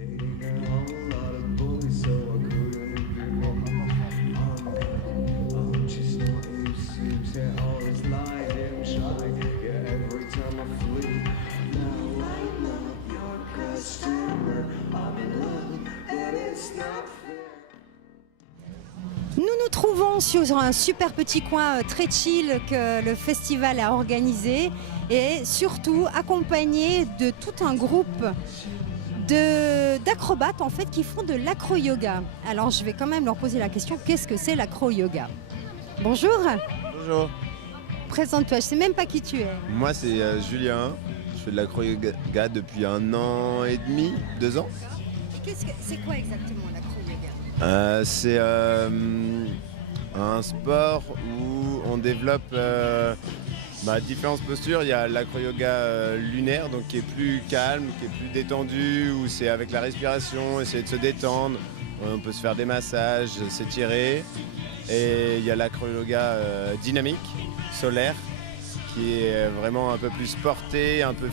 Nous nous trouvons sur un super petit coin très chill que le festival a organisé et surtout accompagné de tout un groupe d'acrobates en fait qui font de l'acro-yoga. Alors je vais quand même leur poser la question, qu'est-ce que c'est l'acro-yoga? Bonjour. Bonjour. Présente-toi, je sais même pas qui tu es. Moi c'est Julien, je fais de l'acro-yoga depuis 1 an et demi, 2 ans. C'est quoi exactement l'acro-yoga? C'est un sport où on développe différentes postures. Il y a l'acro-yoga lunaire, donc qui est plus calme, qui est plus détendu, où c'est avec la respiration, essayer de se détendre. On peut se faire des massages, s'étirer. Et il y a l'acro-yoga dynamique, solaire, qui est vraiment un peu plus porté, un peu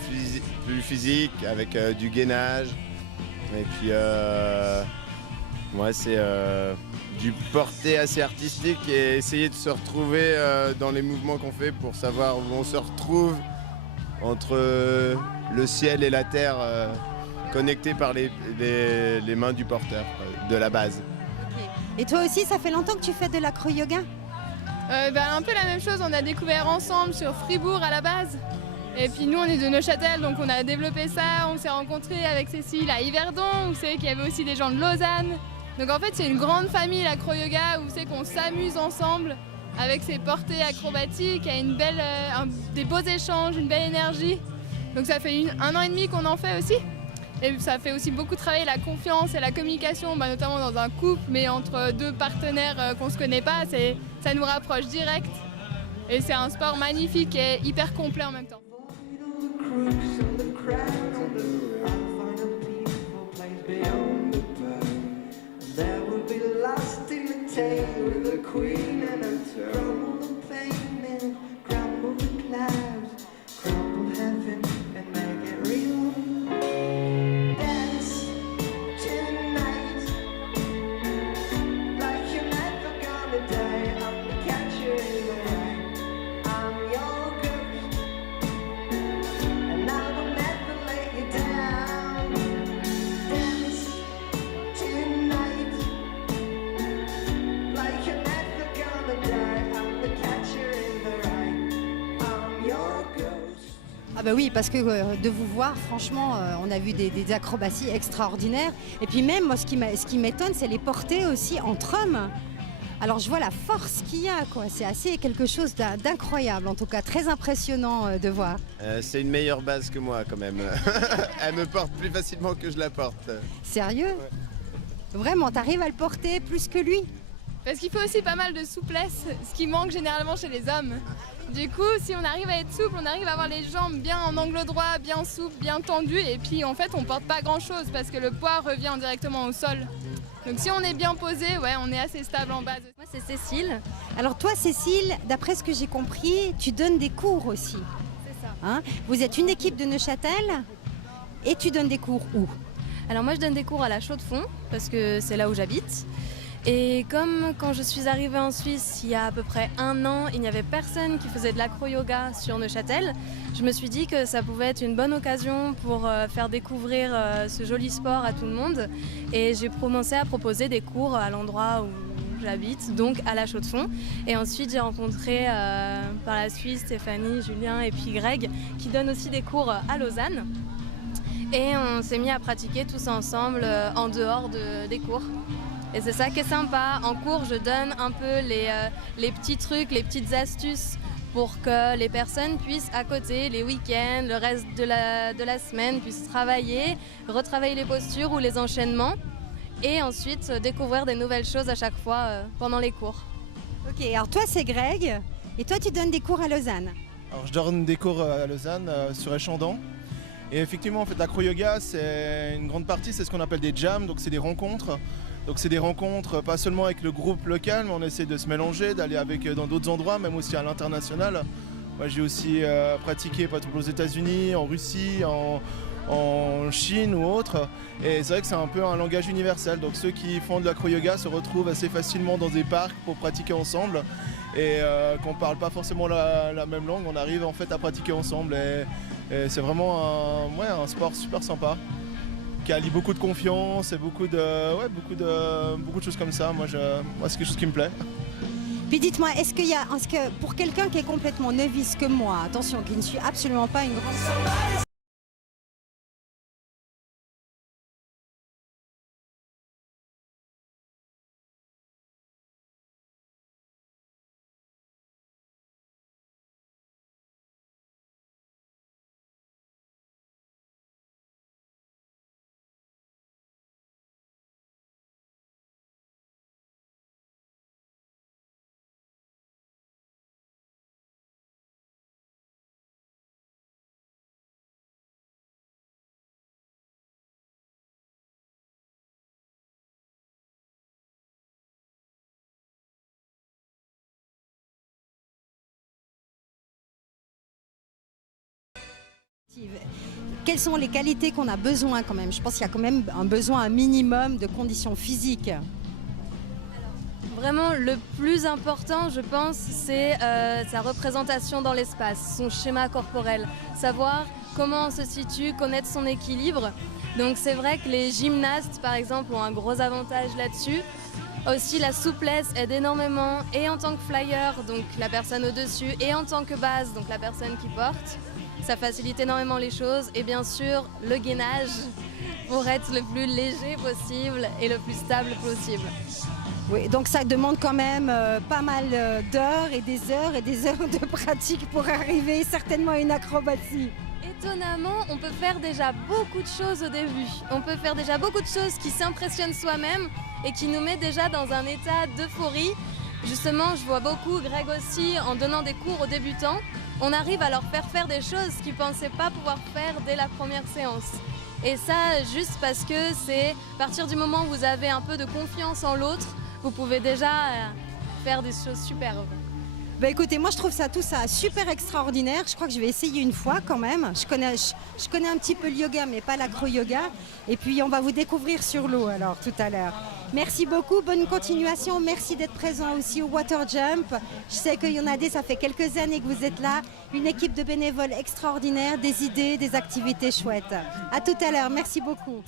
plus physique, avec du gainage. Et puis c'est du porté assez artistique et essayer de se retrouver dans les mouvements qu'on fait pour savoir où on se retrouve entre le ciel et la terre, connectés par les mains du porteur, de la base. Okay. Et toi aussi, ça fait longtemps que tu fais de l'acro-yoga? Un peu la même chose, on a découvert ensemble sur Fribourg à la base. Et puis nous on est de Neuchâtel, donc on a développé ça, on s'est rencontrés avec Cécile à Yverdon, où c'est qu'il y avait aussi des gens de Lausanne. Donc en fait c'est une grande famille l'acro-yoga, où c'est qu'on s'amuse ensemble avec ses portées acrobatiques, il y a des beaux échanges, une belle énergie. Donc ça fait 1 an et demi qu'on en fait aussi. Et ça fait aussi beaucoup travailler la confiance et la communication, notamment dans un couple, mais entre 2 partenaires qu'on ne se connaît pas, ça nous rapproche direct. Et c'est un sport magnifique et hyper complet en même temps. Ah bah oui, parce que de vous voir, franchement, on a vu des acrobaties extraordinaires. Et puis même, moi, ce qui m'étonne, c'est les portées aussi entre hommes. Alors je vois la force qu'il y a, quoi. C'est assez quelque chose d'incroyable, en tout cas très impressionnant de voir. C'est une meilleure base que moi quand même. Elle me porte plus facilement que je la porte. Sérieux? Ouais. Vraiment, t'arrives à le porter plus que lui? Parce qu'il faut aussi pas mal de souplesse, ce qui manque généralement chez les hommes. Du coup, si on arrive à être souple, on arrive à avoir les jambes bien en angle droit, bien souples, bien tendues. Et puis en fait, on porte pas grand chose parce que le poids revient directement au sol. Donc si on est bien posé, on est assez stable en base. Moi, c'est Cécile. Alors toi, Cécile, d'après ce que j'ai compris, tu donnes des cours aussi. C'est ça. Hein? Vous êtes une équipe de Neuchâtel et tu donnes des cours où? Alors moi je donne des cours à la Chaux-de-Fonds parce que c'est là où j'habite. Et comme quand je suis arrivée en Suisse il y a à peu près 1 an, il n'y avait personne qui faisait de l'acro-yoga sur Neuchâtel, je me suis dit que ça pouvait être une bonne occasion pour faire découvrir ce joli sport à tout le monde. Et j'ai commencé à proposer des cours à l'endroit où j'habite, donc à la Chaux-de-Fonds. Et ensuite j'ai rencontré par la suite Stéphanie, Julien et puis Greg qui donnent aussi des cours à Lausanne. Et on s'est mis à pratiquer tous ensemble en dehors des cours. Et c'est ça qui est sympa. En cours, je donne un peu les petits trucs, les petites astuces pour que les personnes puissent à côté, les week-ends, le reste de la semaine, puissent travailler, retravailler les postures ou les enchaînements et ensuite découvrir des nouvelles choses à chaque fois pendant les cours. Ok, alors toi c'est Greg et toi tu donnes des cours à Lausanne. Alors je donne des cours à Lausanne sur Échandon. Et effectivement, en fait, l'acro-yoga, c'est une grande partie, c'est ce qu'on appelle des jams, donc c'est des rencontres. Donc c'est des rencontres pas seulement avec le groupe local, mais on essaie de se mélanger, d'aller dans d'autres endroits, même aussi à l'international. Moi j'ai aussi pratiqué pas aux États-Unis, en Russie, en Chine ou autre. Et c'est vrai que c'est un peu un langage universel. Donc ceux qui font de l'acro-yoga se retrouvent assez facilement dans des parcs pour pratiquer ensemble. Et qu'on ne parle pas forcément la même langue, on arrive en fait à pratiquer ensemble. Et c'est vraiment un sport super sympa, qui allie beaucoup de confiance et beaucoup de choses comme ça. Moi, c'est quelque chose qui me plaît. Puis dites-moi, est-ce que pour quelqu'un qui est complètement novice comme moi, attention, qui ne suis absolument pas une grande... Quelles sont les qualités qu'on a besoin quand même? Je pense qu'il y a quand même un besoin un minimum de conditions physiques. Vraiment, le plus important, je pense, c'est sa représentation dans l'espace, son schéma corporel, savoir comment on se situe, connaître son équilibre. Donc c'est vrai que les gymnastes, par exemple, ont un gros avantage là-dessus. Aussi, la souplesse aide énormément, et en tant que flyer, donc la personne au-dessus, et en tant que base, donc la personne qui porte. Ça facilite énormément les choses, et bien sûr, le gainage pour être le plus léger possible et le plus stable possible. Oui, donc ça demande quand même pas mal d'heures et des heures et des heures de pratique pour arriver certainement à une acrobatie. Étonnamment, on peut faire déjà beaucoup de choses au début. On peut faire déjà beaucoup de choses qui s'impressionnent soi-même et qui nous met déjà dans un état d'euphorie. Justement, je vois beaucoup Greg aussi en donnant des cours aux débutants. On arrive à leur faire des choses qu'ils ne pensaient pas pouvoir faire dès la première séance. Et ça, juste parce que c'est à partir du moment où vous avez un peu de confiance en l'autre, vous pouvez déjà faire des choses superbes. Bah écoutez, moi je trouve tout ça super extraordinaire. Je crois que je vais essayer une fois quand même. Je connais un petit peu le yoga, mais pas l'acro-yoga. Et puis on va vous découvrir sur l'eau alors tout à l'heure. Merci beaucoup, bonne continuation. Merci d'être présent aussi au Water Jump. Je sais qu'il y en a ça fait quelques années que vous êtes là. Une équipe de bénévoles extraordinaire, des idées, des activités chouettes. À tout à l'heure, merci beaucoup.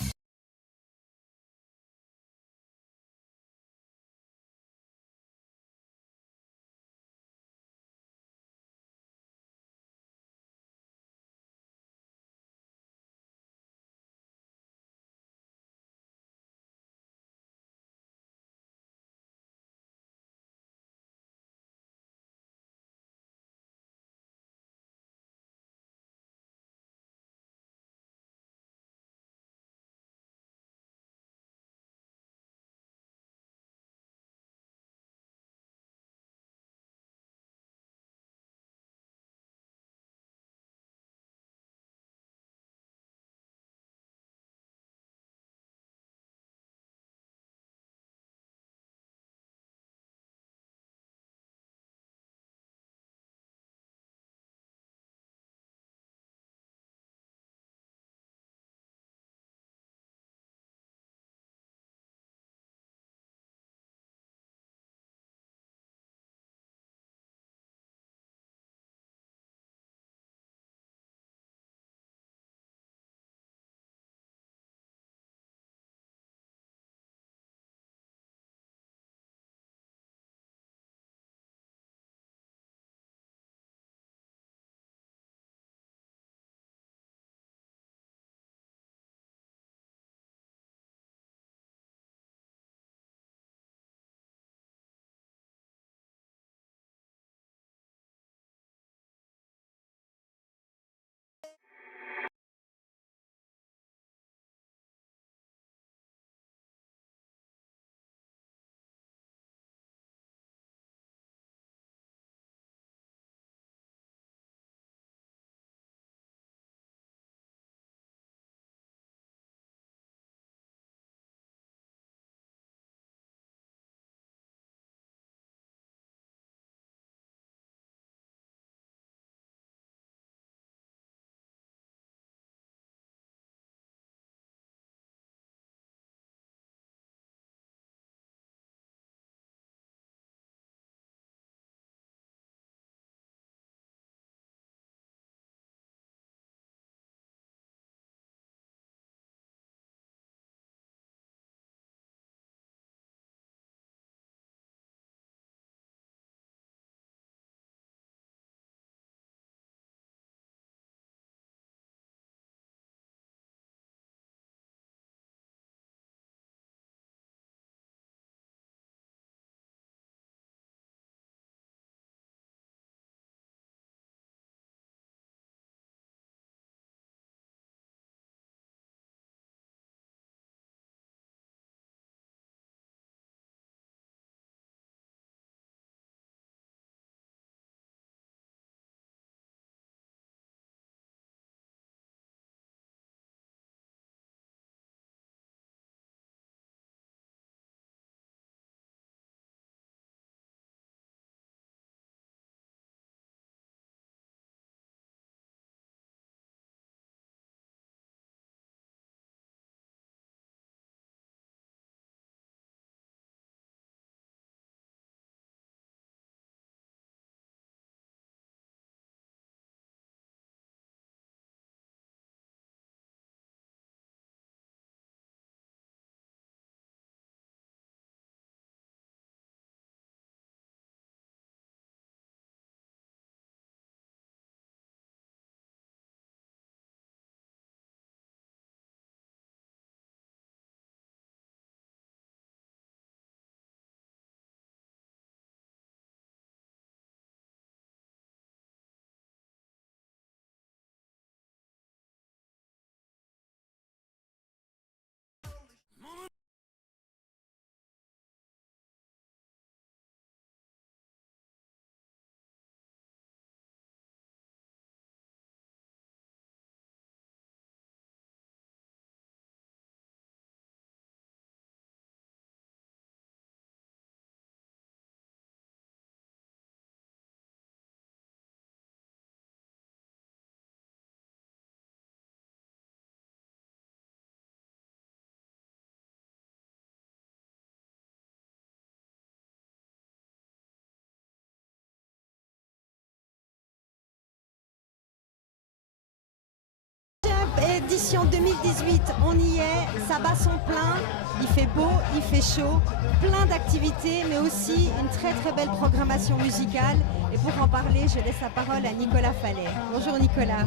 édition 2018, on y est, ça bat son plein, il fait beau, il fait chaud, plein d'activités, mais aussi une très très belle programmation musicale. Et pour en parler, je laisse la parole à Nicolas Fallet. Bonjour Nicolas,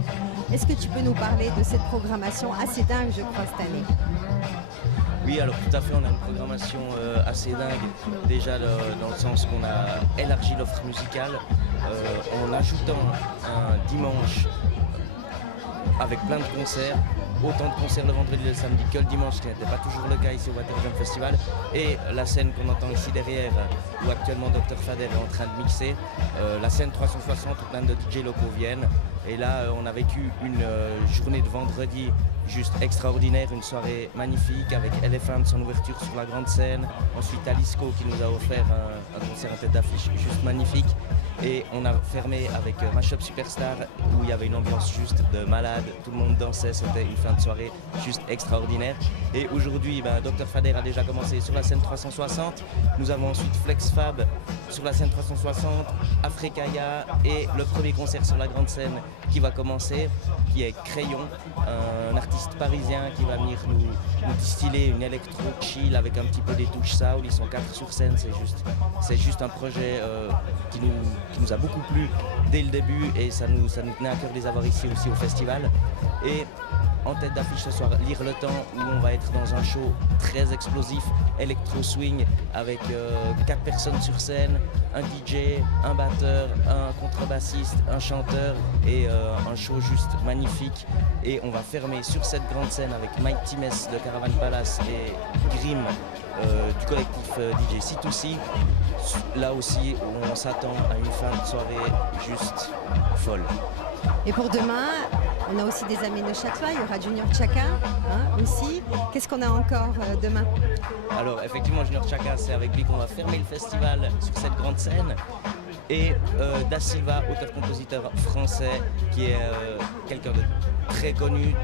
est-ce que tu peux nous parler de cette programmation assez dingue, je crois, cette année? Oui, alors tout à fait, on a une programmation assez dingue, déjà dans le sens qu'on a élargi l'offre musicale en ajoutant un dimanche avec plein de concerts, autant de concerts le vendredi et le samedi que le dimanche, ce qui n'était pas toujours le cas ici au Water Jump Festival, et la scène qu'on entend ici derrière, où actuellement Dr Fader est en train de mixer, la scène 360 où plein de DJ locaux viennent, et là on a vécu une journée de vendredi juste extraordinaire, une soirée magnifique avec Elephant en ouverture sur la grande scène, ensuite Alisco qui nous a offert un concert en tête d'affiche juste magnifique, et on a fermé avec Mashup Superstar où il y avait une ambiance juste de malade, tout le monde dansait, c'était une fin de soirée juste extraordinaire. Et aujourd'hui, Dr Fader a déjà commencé sur la scène 360, nous avons ensuite Flex Fab sur la scène 360, Afrikaya et le premier concert sur la grande scène qui va commencer, qui est Crayon, un artiste parisien qui va venir nous distiller une électro chill avec un petit peu des touches soul. Ils sont 4 sur scène, c'est juste un projet qui nous a beaucoup plu dès le début, et ça nous tenait à cœur de les avoir ici aussi au festival. Et en tête d'affiche ce soir, Lire le temps, où on va être dans un show très explosif, électro swing, avec 4 personnes sur scène, un DJ, un batteur, un contrebassiste, un chanteur, et un show juste magnifique. Et on va fermer sur cette grande scène avec Mike Times de Caravan Palace et Grim du collectif DJ C2C. Là aussi, on s'attend à une fin de soirée juste folle. Et pour demain, on a aussi des amis de Château, il y aura Junior Chaka aussi. Qu'est-ce qu'on a encore demain? Alors effectivement, Junior Chaka, c'est avec lui qu'on va fermer le festival sur cette grande scène. Et Da Silva, auteur-compositeur français, qui est quelqu'un de très connu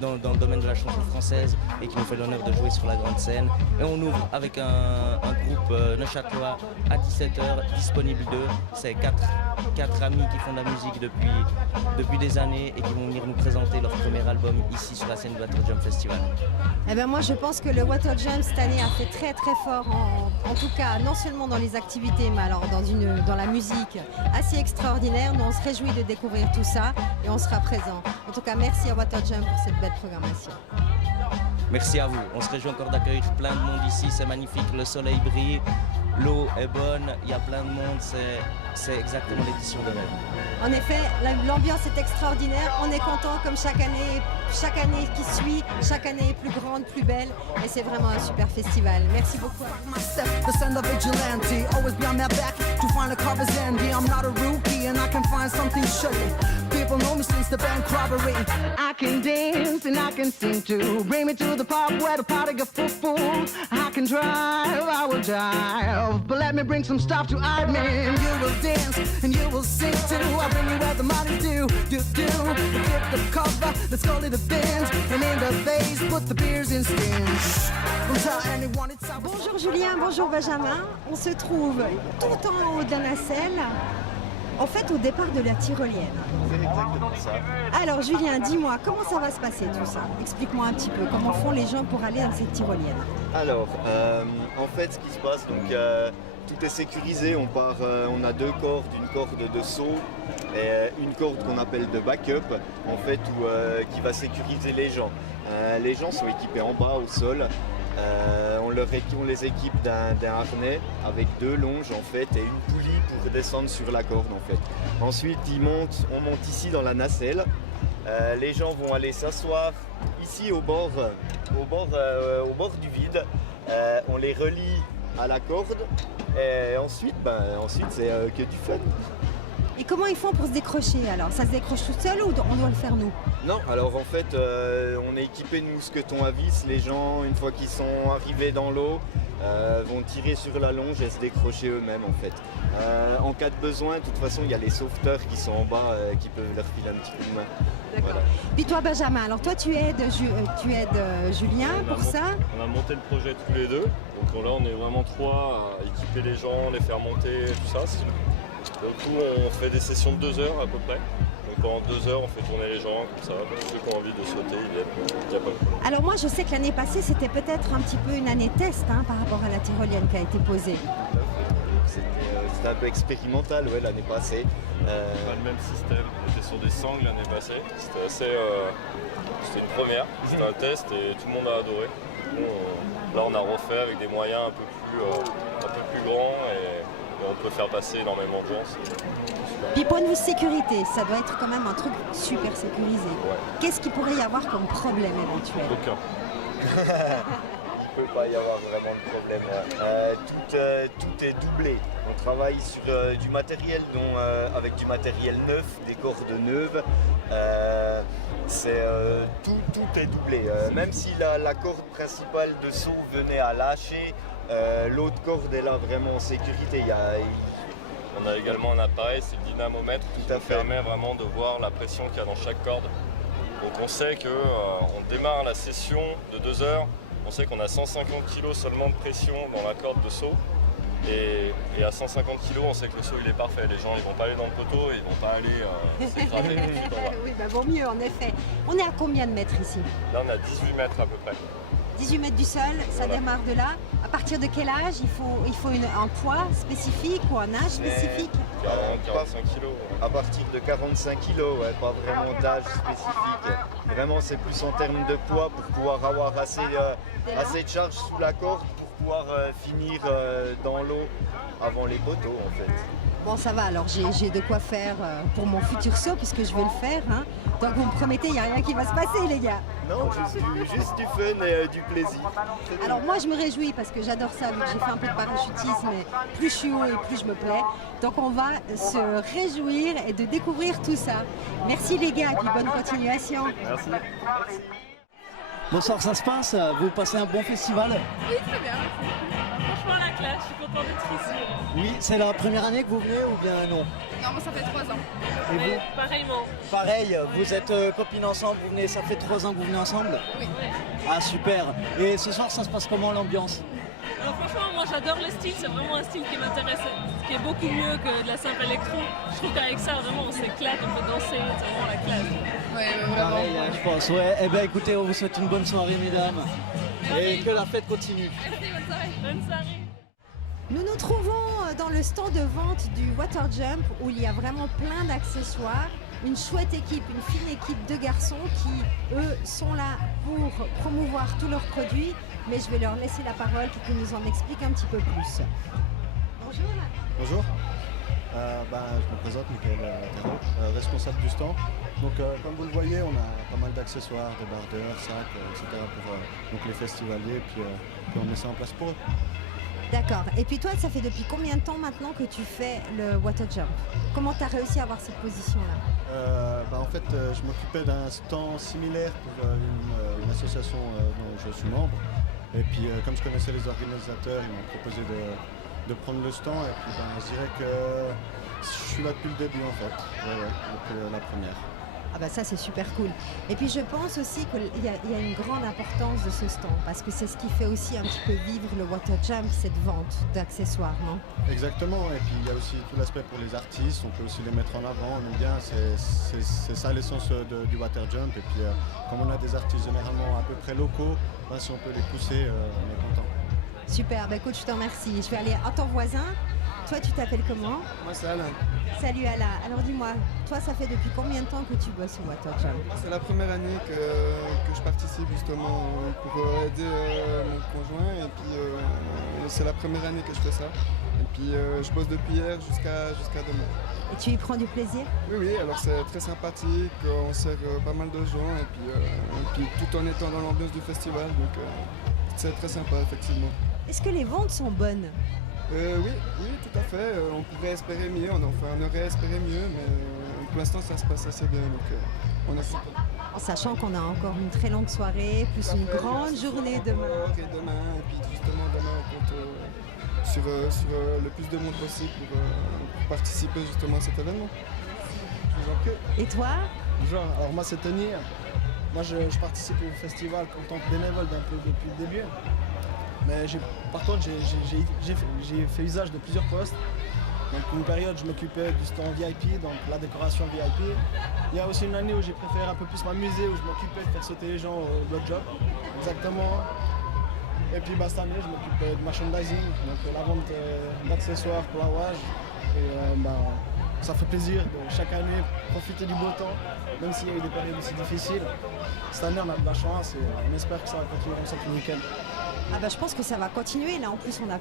dans le domaine de la chanson française et qui nous fait l'honneur de jouer sur la grande scène. Et on ouvre avec un groupe neuchâtelois à 17h, disponible d'eux. C'est quatre amis qui font de la musique depuis des années et qui vont venir nous présenter leur premier album ici sur la scène du Water Jump Festival. Eh ben moi je pense que le Water Jump cette année a fait très très fort, en tout cas non seulement dans les activités, mais alors dans la musique assez extraordinaire. Nous on se réjouit de découvrir tout ça et on sera présent. En tout cas merci à Water Jump pour cette belle programmation. Merci à vous, on se réjouit encore d'accueillir plein de monde ici, c'est magnifique, le soleil brille, l'eau est bonne, il y a plein de monde, c'est exactement l'édition de rêve. En effet, l'ambiance est extraordinaire, on est content comme chaque année qui suit, chaque année est plus grande, plus belle, et c'est vraiment un super festival. Merci beaucoup. The son of vigilante, always be on their back to find the covers empty. I'm not a rookie and I can find something shitty. People know me since the bank robbery. I can dance and I can sing too. Bring me to the pub where the party get full. I can drive, I will drive, but let me bring some stuff to hide me. And you will dance and you will sing too. I'll bring you where the money's due. Get the cover, let's call it a binge. And in the vase, put the beers in skins. Bonjour Julien, bonjour Benjamin. On se trouve tout en haut de la nacelle, en fait au départ de la tyrolienne. C'est exactement ça. Alors Julien, dis-moi, comment ça va se passer tout ça? Explique-moi un petit peu, comment font les gens pour aller dans cette tyrolienne? Alors, en fait, ce qui se passe, donc tout est sécurisé. On a 2 cordes, une corde de saut et une corde qu'on appelle de backup, en fait, qui va sécuriser les gens. Les gens sont équipés en bas au sol. On les équipe d'un harnais avec 2 longes en fait et une poulie pour descendre sur la corde en fait. Ensuite on monte ici dans la nacelle. Les gens vont aller s'asseoir ici au bord du vide. On les relie à la corde et ensuite c'est que du fun. Et comment ils font pour se décrocher alors? Ça se décroche tout seul ou on doit le faire nous? Non, alors en fait on est équipé nous squelettons à vis. Les gens une fois qu'ils sont arrivés dans l'eau vont tirer sur la longe et se décrocher eux-mêmes en fait. En cas de besoin, de toute façon il y a les sauveteurs qui sont en bas qui peuvent leur filer un petit coup de main. D'accord. Voilà. Puis toi Benjamin, alors toi tu aides Julien pour ça? On a monté le projet tous les deux, donc là on est vraiment 3 à équiper les gens, les faire monter, tout ça. Donc nous on fait des sessions de 2 heures à peu près. Donc pendant 2 heures on fait tourner les gens comme ça, ceux qui ont envie de sauter ils viennent, il n'y a pas de problème. Alors moi je sais que l'année passée c'était peut-être un petit peu une année test par rapport à la tyrolienne qui a été posée. C'était un peu expérimental l'année passée. Pas le même système, on était sur des sangles l'année passée, c'était assez... c'était une première, c'était un test et tout le monde a adoré. Là on a refait avec des moyens un peu plus grands et on peut faire passer énormément de gens. Puis point de vue sécurité, ça doit être quand même un truc super sécurisé. Ouais. Qu'est-ce qu'il pourrait y avoir comme problème éventuel? Aucun. Il ne peut pas y avoir vraiment de problème. Tout est doublé. On travaille sur du matériel avec du matériel neuf, des cordes neuves. Tout est doublé. Même si la corde principale de saut venait à lâcher, l'autre corde est là vraiment en sécurité. On a également un appareil, c'est le dynamomètre, qui permet vraiment de voir la pression qu'il y a dans chaque corde. Donc on sait qu'on démarre la session de 2 heures, on sait qu'on a 150 kg seulement de pression dans la corde de saut. Et à 150 kg, on sait que le saut il est parfait. Les gens ils vont pas aller dans le poteau, ils vont pas aller s'écraser tout de suite en bas. Oui, vaut mieux en effet. On est à combien de mètres ici? Là on a 18 mètres à peu près. 18 mètres du sol, ça démarre de là. À partir de quel âge il faut un poids spécifique ou un âge spécifique? 45 kg. À partir de 45 kg, pas vraiment d'âge spécifique. Vraiment c'est plus en termes de poids pour pouvoir avoir assez de charge sous la corde pour pouvoir finir dans l'eau avant les poteaux en fait. Bon ça va, alors j'ai de quoi faire pour mon futur saut puisque je vais le faire. Donc vous me promettez, il n'y a rien qui va se passer les gars? Non, juste du fun et du plaisir. Alors moi je me réjouis parce que j'adore ça, vu que j'ai fait un peu de parachutisme et plus je suis haut et plus je me plais. Donc on va se réjouir et de découvrir tout ça. Merci les gars et puis bonne continuation. Merci. Bonsoir, ça se passe? Vous passez un bon festival? Oui, très bien. Franchement, la classe, je suis contente d'être ici. Oui, c'est la première année que vous venez ou bien non? Non, moi ça fait 3 ans. Et vous? Pareillement. Pareil, vous êtes copines ensemble, vous venez, ça fait 3 ans que vous venez ensemble? Oui. Ah super. Et ce soir, ça se passe comment l'ambiance? Alors franchement, moi j'adore le style, c'est vraiment un style qui m'intéresse, qui est beaucoup mieux que de la simple électro. Je trouve qu'avec ça, vraiment, on s'éclate, on peut danser, c'est vraiment la classe. Ouais, vraiment. Pareil, je pense. Ouais. Eh bien écoutez, on vous souhaite une bonne soirée, mesdames. Et que la fête continue. Merci, bonne soirée. Bonne soirée. Nous nous trouvons dans le stand de vente du Water Jump où il y a vraiment plein d'accessoires. Une chouette équipe, une fine équipe de garçons qui, eux, sont là pour promouvoir tous leurs produits. Mais je vais leur laisser la parole pour qu'ils nous en expliquent un petit peu plus. Bonjour. Bonjour. Je me présente, Michael Terreau, responsable du stand. Donc, comme vous le voyez, on a pas mal d'accessoires, des bardeurs, sacs, etc. pour donc les festivaliers, puis on met ça en place pour eux. D'accord. Et puis toi, ça fait depuis combien de temps maintenant que tu fais le Water Jump? Comment tu as réussi à avoir cette position-là? En fait, je m'occupais d'un stand similaire pour une association dont je suis membre. Et puis, comme je connaissais les organisateurs, ils m'ont proposé de prendre le stand. Et puis, je dirais que je suis là depuis le début, en fait. Depuis la première. Ah bah ça c'est super cool. Et puis je pense aussi qu'il y a une grande importance de ce stand parce que c'est ce qui fait aussi un petit peu vivre le Water Jump, cette vente d'accessoires, non? Exactement, et puis il y a aussi tout l'aspect pour les artistes, on peut aussi les mettre en avant, on aime bien, c'est ça l'essence du Water Jump. Et puis comme on a des artistes généralement à peu près locaux, si on peut les pousser, on est content. Super, bah écoute, je te remercie. Je vais aller à ton voisin. Toi, tu t'appelles comment? Moi, c'est Alain. Salut Alain. Alors dis-moi, toi, ça fait depuis combien de temps que tu bosses au Water Jump? C'est la première année que je participe justement pour aider mon conjoint. Et puis c'est la première année que je fais ça. Et puis je bosse depuis hier jusqu'à demain. Et tu y prends du plaisir? Oui, alors c'est très sympathique, on sert pas mal de gens et puis tout en étant dans l'ambiance du festival. Donc c'est très sympa effectivement. Est-ce que les ventes sont bonnes? Oui, tout à fait. On pourrait espérer mieux, on aurait espéré mieux, mais pour l'instant ça se passe assez bien, donc on a fait. En sachant qu'on a encore une très longue soirée, plus une grande journée demain. Et puis justement demain on compte sur le plus de monde possible pour participer justement à cet événement. Je vous en prie. Et toi? Bonjour, alors moi c'est Tony. Moi je participe au festival en tant que bénévole d'un peu depuis le début. Mais par contre, j'ai fait usage de plusieurs postes. Donc une période, je m'occupais du stand VIP, donc la décoration VIP. Il y a aussi une année où j'ai préféré un peu plus m'amuser, où je m'occupais de faire sauter les gens au blowjob. Exactement. Et puis cette année, je m'occupais de merchandising, donc la vente d'accessoires pour la WAJ. Et ça fait plaisir de chaque année profiter du beau temps, même s'il y a eu des périodes aussi difficiles. Cette année, on a de la chance et on espère que ça va continuer comme ça tout le week-end. Je pense que ça va continuer. Là, en plus, on n'a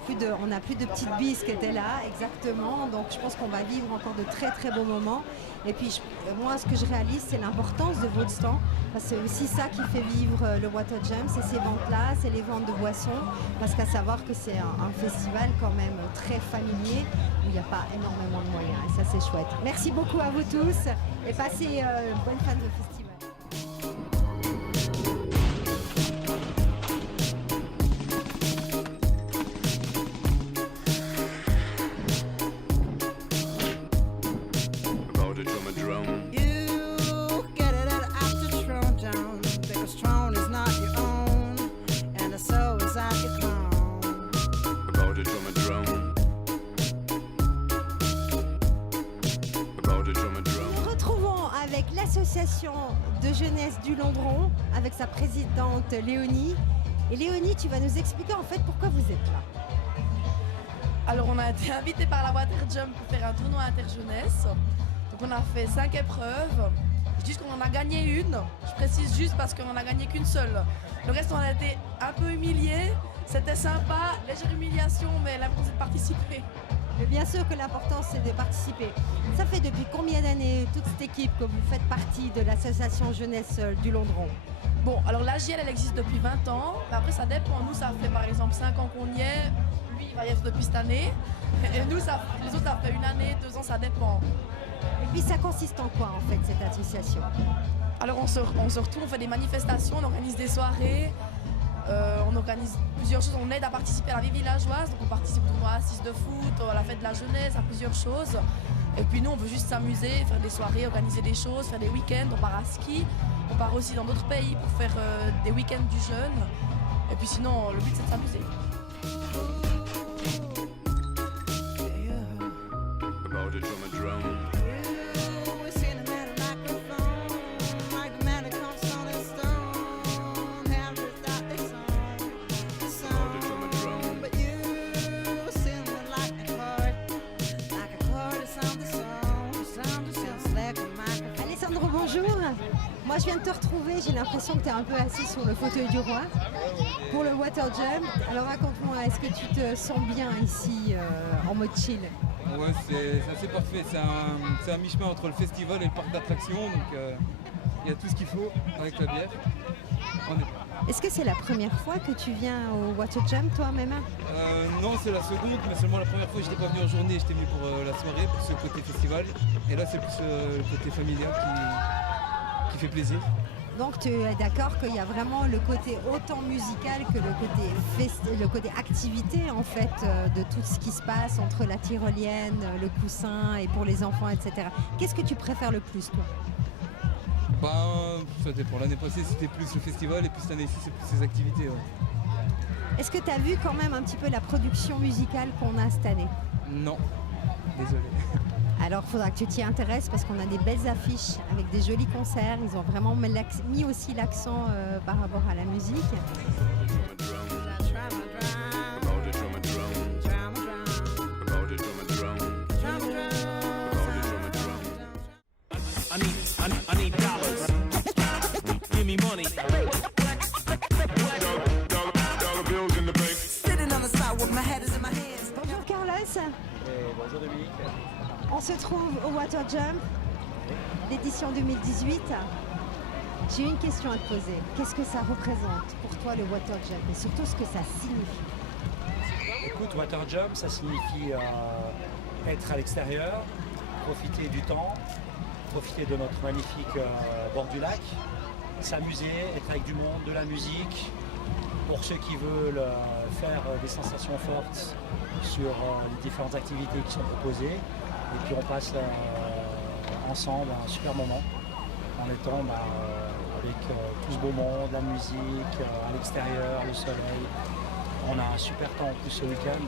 plus de petites bises qui étaient là, exactement. Donc, je pense qu'on va vivre encore de très, très beaux moments. Et puis, moi, ce que je réalise, c'est l'importance de votre stand. Parce que c'est aussi ça qui fait vivre le Water Jam. C'est ces ventes-là, c'est les ventes de boissons. Parce qu'à savoir que c'est un festival quand même très familier, où il n'y a pas énormément de moyens. Et ça, c'est chouette. Merci beaucoup à vous tous. Et passez une bonne fin de festival. L'association de jeunesse du Londron avec sa présidente Léonie. Et Léonie, tu vas nous expliquer en fait pourquoi vous êtes là. Alors on a été invité par la Water Jump pour faire un tournoi interjeunesse. Donc on a fait 5 épreuves. Je dis qu'on en a gagné une. Je précise juste parce qu'on n'en a gagné qu'une seule. Le reste on a été un peu humiliés. C'était sympa, légère humiliation, mais l'important c'est de participer. Mais bien sûr que l'important c'est de participer. Ça fait depuis combien d'années toute cette équipe que vous faites partie de l'association jeunesse du Londron? Bon, alors l'AJL elle existe depuis 20 ans. Mais après ça dépend. Nous ça fait par exemple 5 ans qu'on y est. Lui il va y être depuis cette année. Et nous les autres ça fait 1 année, 2 ans, ça dépend. Et puis ça consiste en quoi en fait cette association? Alors on se retrouve, on fait des manifestations, on organise des soirées. On organise plusieurs choses, on aide à participer à la vie villageoise, donc on participe au tournoi assise de foot, à la fête de la jeunesse, à plusieurs choses. Et puis nous on veut juste s'amuser, faire des soirées, organiser des choses, faire des week-ends, on part à ski, on part aussi dans d'autres pays pour faire des week-ends du jeune. Et puis sinon le but c'est de s'amuser. Bonjour, moi je viens de te retrouver, j'ai l'impression que tu es un peu assis sur le fauteuil du roi pour le Water Jam. Alors raconte-moi, est-ce que tu te sens bien ici en mode chill? Ouais, c'est assez parfait, c'est un mi-chemin entre le festival et le parc d'attractions, donc il y a tout ce qu'il faut avec la bière. Est-ce que c'est la première fois que tu viens au Water Jam toi-même? Non, c'est la seconde, mais seulement la première fois j'étais pas venu en journée, j'étais venu pour la soirée, pour ce côté festival. Et là c'est plus le côté familial qui fait plaisir. Donc tu es d'accord qu'il y a vraiment le côté autant musical que le côté activité en fait de tout ce qui se passe entre la tyrolienne, le coussin et pour les enfants, etc. Qu'est-ce que tu préfères le plus toi? Ça dépend. L'année passée c'était plus le festival et puis cette année-ci c'est plus ces activités. Ouais. Est-ce que tu as vu quand même un petit peu la production musicale qu'on a cette année? Non, désolé. Alors il faudra que tu t'y intéresses parce qu'on a des belles affiches avec des jolis concerts. Ils ont vraiment mis aussi l'accent par rapport à la musique. I need dollars. Give me money. Dollar bills in the bank. Sitting on the sidewalk, my head is in my hands. Bonjour Carlos. Bonjour Dominique. On se trouve au Water Jam, l'édition 2018. J'ai une question à te poser. Qu'est-ce que ça représente pour toi le Water Jam et surtout ce que ça signifie? Écoute, Water Jam, ça signifie être à l'extérieur, profiter du temps, profiter de notre magnifique bord du lac, s'amuser, être avec du monde, de la musique. Pour ceux qui veulent faire des sensations fortes sur les différentes activités qui sont proposées. Et puis on passe ensemble un super moment en étant avec tout ce beau monde, la musique, à l'extérieur, le soleil. On a un super temps en plus ce week-end.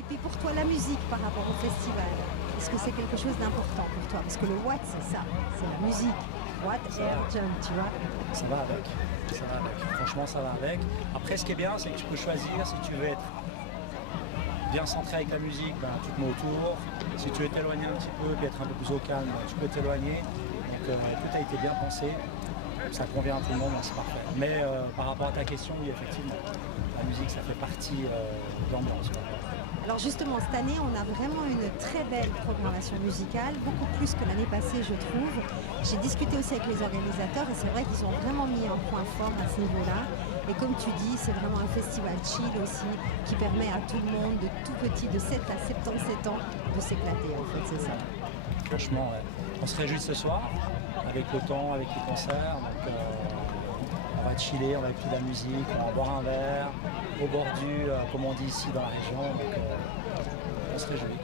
Et puis pour toi, la musique par rapport au festival, est-ce que c'est quelque chose d'important pour toi? Parce que le Watt, c'est ça, c'est la musique. Watt, air, jump, tu vois. Ça va avec. Ça va avec. Franchement, ça va avec. Après, ce qui est bien, c'est que tu peux choisir si tu veux être bien centré avec la musique, ben, tu te mets autour. Si tu veux t'éloigner un petit peu et être un peu plus au calme, ben, tu peux t'éloigner. Donc tout a été bien pensé. Ça convient à tout le monde, c'est parfait. Mais par rapport à ta question, oui, effectivement, la musique, ça fait partie de l'ambiance. Alors justement, cette année, on a vraiment une très belle programmation musicale, beaucoup plus que l'année passée, je trouve. J'ai discuté aussi avec les organisateurs et c'est vrai qu'ils ont vraiment mis un point fort à ce niveau-là. Et comme tu dis, c'est vraiment un festival chill aussi, qui permet à tout le monde, de tout petit, de 7 à 77 ans, de s'éclater, en fait, c'est ça. Franchement, ouais. On se réjouit ce soir, avec le temps, avec les concerts. Donc, on va chiller, on va écouter de la musique, on va boire un verre, au bord du, comme on dit ici dans la région. Donc, on se réjouit.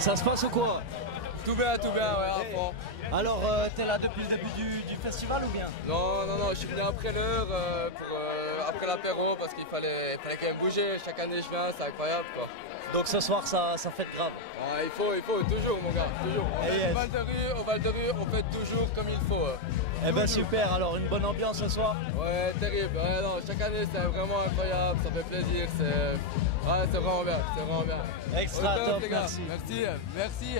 Ça se passe ou quoi? Tout bien, ouais, à fond. Alors, t'es là depuis le début du festival ou bien? Non, je suis venu après l'heure, après l'apéro, parce qu'il fallait quand même bouger. Chaque année je viens, c'est incroyable quoi. Donc ce soir, ça fête grave. Il faut, toujours mon gars, toujours. Au Val de Rue, on fait toujours comme il faut. Eh ben super, alors une bonne ambiance ce soir. Ouais, terrible. Ouais, non, chaque année c'est vraiment incroyable, ça fait plaisir, c'est vraiment bien, Extra top, les gars. merci. Merci.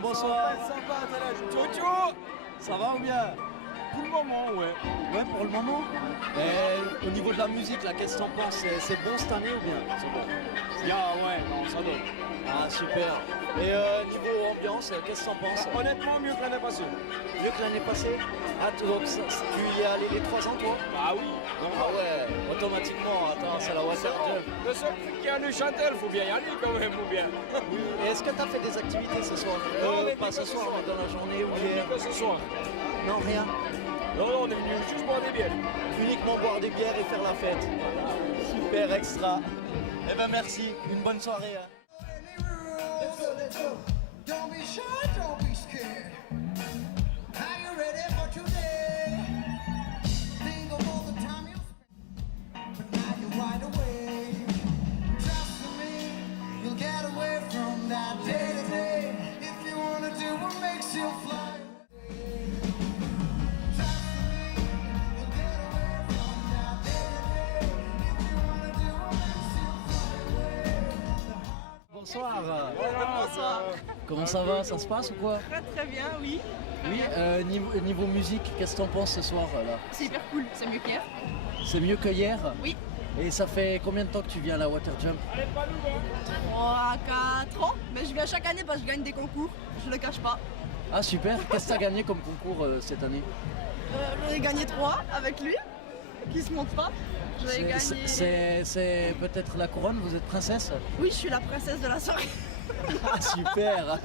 Bonsoir. Sympa, Tchou. Ça va ou bien? Pour le moment, ouais. Ouais, pour le moment. Et au niveau de la musique, là, qu'est-ce que t'en penses? C'est bon cette année ou bien? C'est bon. Ouais, non, ça donne. Ah, super. Et niveau ambiance, qu'est-ce que t'en penses? Honnêtement, mieux que l'année passée. Mieux que l'année passée? Ah, donc tu y es allé les 3 ans, toi? Ah oui. Ah ouais, automatiquement. Attends, c'est la Water Jump. Le seul truc qui a Neuchâtel, faut bien y aller quand même, faut bien. Et est-ce que t'as fait des activités ce soir? Non, pas ce soir, mais dans la journée ou hier? Pas ce soir. Non, rien. Non, on est venu juste boire des bières. Uniquement boire des bières et faire la fête. Super extra. Eh ben merci, une bonne soirée. Don't be shy, don't be scared. Are you ready for today? Think of all the time you spent, but now you're wide awake. Trust me, you'll get away from that day to day. If you wanna do what makes you fly. Bonsoir. Bonsoir. Comment ça va? Ça se passe ou quoi? Très bien, oui. Oui, niveau musique, qu'est-ce que t'en penses ce soir là? C'est hyper cool, c'est mieux qu'hier. C'est mieux que hier? Oui. Et ça fait combien de temps que tu viens à la Water Jump? 3 à 4 ans, mais je viens chaque année parce que je gagne des concours, je le cache pas. Ah super, qu'est-ce que t'as gagné comme concours cette année? J'en ai gagné 3 avec lui, qui se monte pas. C'est peut-être la couronne, vous êtes princesse? Oui, je suis la princesse de la soirée. Ah super.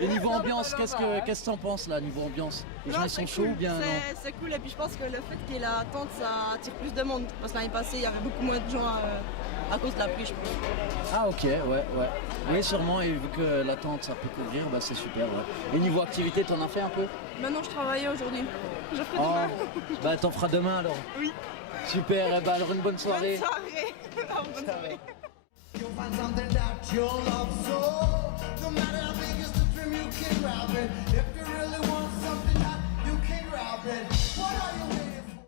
Et niveau ambiance, qu'est-ce que t'en penses là, niveau ambiance? Les gens ils sont chauds ou bien non? C'est cool et puis je pense que le fait qu'il y ait la tente ça attire plus de monde. Parce que l'année passée il y avait beaucoup moins de gens à cause de la pluie je pense. Ah ok, ouais. Oui sûrement, et vu que la tente ça peut couvrir, bah c'est super. Ouais. Et niveau activité, t'en as fait un peu? Maintenant je travaillais aujourd'hui. Je ferai demain. Bah t'en feras demain alors? Oui. Super, bah alors une bonne soirée. Bonne soirée. Bonne soirée. You'll find something that you'll love so. No matter how big is the dream, you can grab it. If you really want something that you can grab it. What are you waiting for?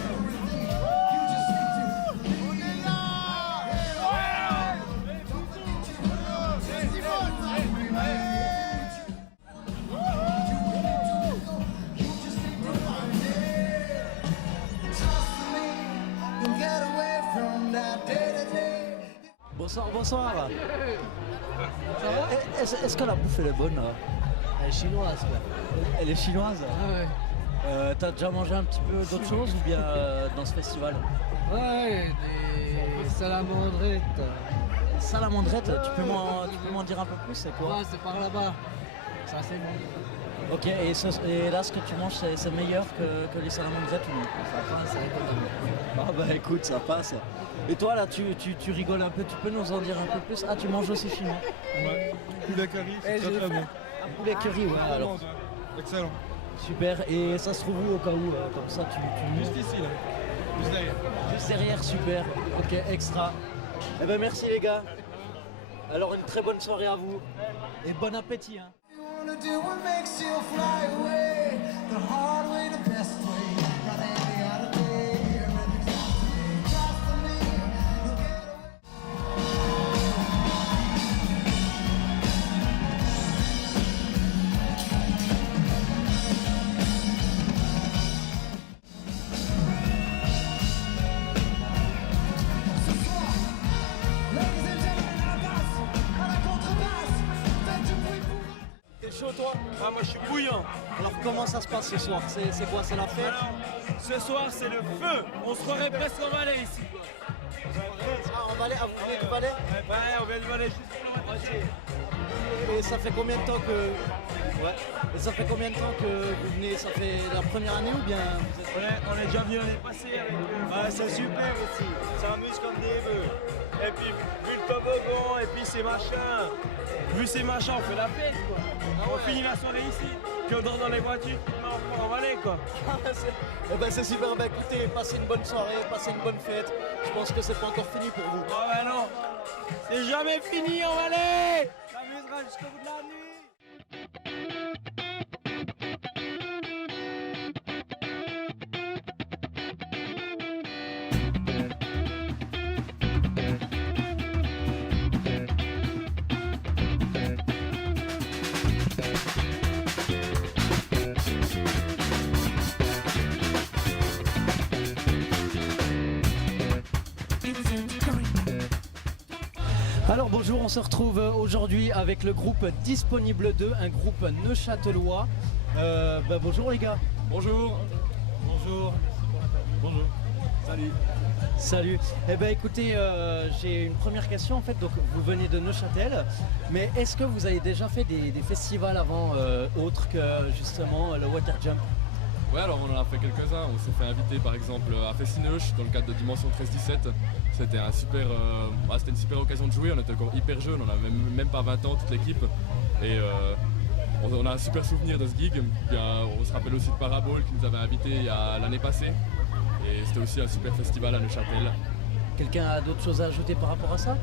Everything. You just need to leave it out. Don't forget you love. Just the one time we made. You just need to find it. Trust me, you'll get away from that day to day. Bonsoir. Ça va? Est-ce que la bouffe elle est bonne là? Elle est chinoise quoi. Elle est chinoise? Ah ouais. T'as déjà mangé un petit peu d'autres choses ou bien dans ce festival? Ouais, des salamandrettes. Salamandrettes, tu peux m'en dire un peu plus, c'est quoi? Ouais, c'est par là-bas. Ça c'est bon. Ok, et là ce que tu manges c'est meilleur que les salamandrettes ou non? Ça passe, c'est économique. Ah bah écoute, ça passe. Et toi là, tu rigoles un peu, tu peux nous en dire un peu plus? Ah, tu manges aussi chinois? Ouais, poulet curry, c'est très très bon. Un poulet curry, ouais, alors. Excellent. Super, et ça se trouve où au cas où? Comme ça tu... Juste ici là, juste derrière. Juste derrière, super. Ok, extra. Eh ben merci les gars. Alors une très bonne soirée à vous. Et bon appétit hein. Wanna do what makes you fly away, the hard way, the best way, not any other day. Everything's up to me, trust me, you'll get away. Ce soir, ladies and gentlemen, à la basse, à la contrebasse, faites du bruit pour eux. T'es chaud toi? Ah moi je suis bouillant. Alors comment ça se passe ce soir? C'est quoi? C'est la fête? Alors, ce soir c'est le feu. On se croirait presque en Valais ici. Ah, en Valais. Ah, vous venez du Valais? Ouais, on vient du Valais juste pour la moitié. Et ça fait combien de temps que... Ouais. Et ça fait combien de temps que vous venez? Ça fait la première année ou bien vous êtes... On est déjà venu l'année passée avec Ouais, c'est super ici, on s'amuse comme des bœufs. Et puis, vu le toboggan, et puis ces machins, vu ces machins, on fait la fête quoi. On finit la soirée ici, puis on dort dans les voitures, on va en Valais quoi. Eh ben c'est super, bah écoutez, passez une bonne soirée, passez une bonne fête. Je pense que c'est pas encore fini pour vous. Ah ouais non, c'est jamais fini en Valais. On s'amusera jusqu'au bout de la nuit. Alors bonjour, on se retrouve aujourd'hui avec le groupe Disponible 2, un groupe neuchâtelois. Bonjour les gars. Bonjour. Bonjour. Bonjour. Salut. Salut. Eh ben écoutez, j'ai une première question en fait. Donc vous venez de Neuchâtel, mais est-ce que vous avez déjà fait des festivals avant autres que justement le Water Jump? Ouais, alors on en a fait quelques-uns. On s'est fait inviter par exemple à Festineuch dans le cadre de Dimension 13-17. C'était c'était une super occasion de jouer. On était encore hyper jeunes, on avait même pas 20 ans toute l'équipe. Et on a un super souvenir de ce gig. Puis, on se rappelle aussi de Parabole qui nous avait invités l'année passée. Et c'était aussi un super festival à Neuchâtel. Quelqu'un a d'autres choses à ajouter par rapport à ça?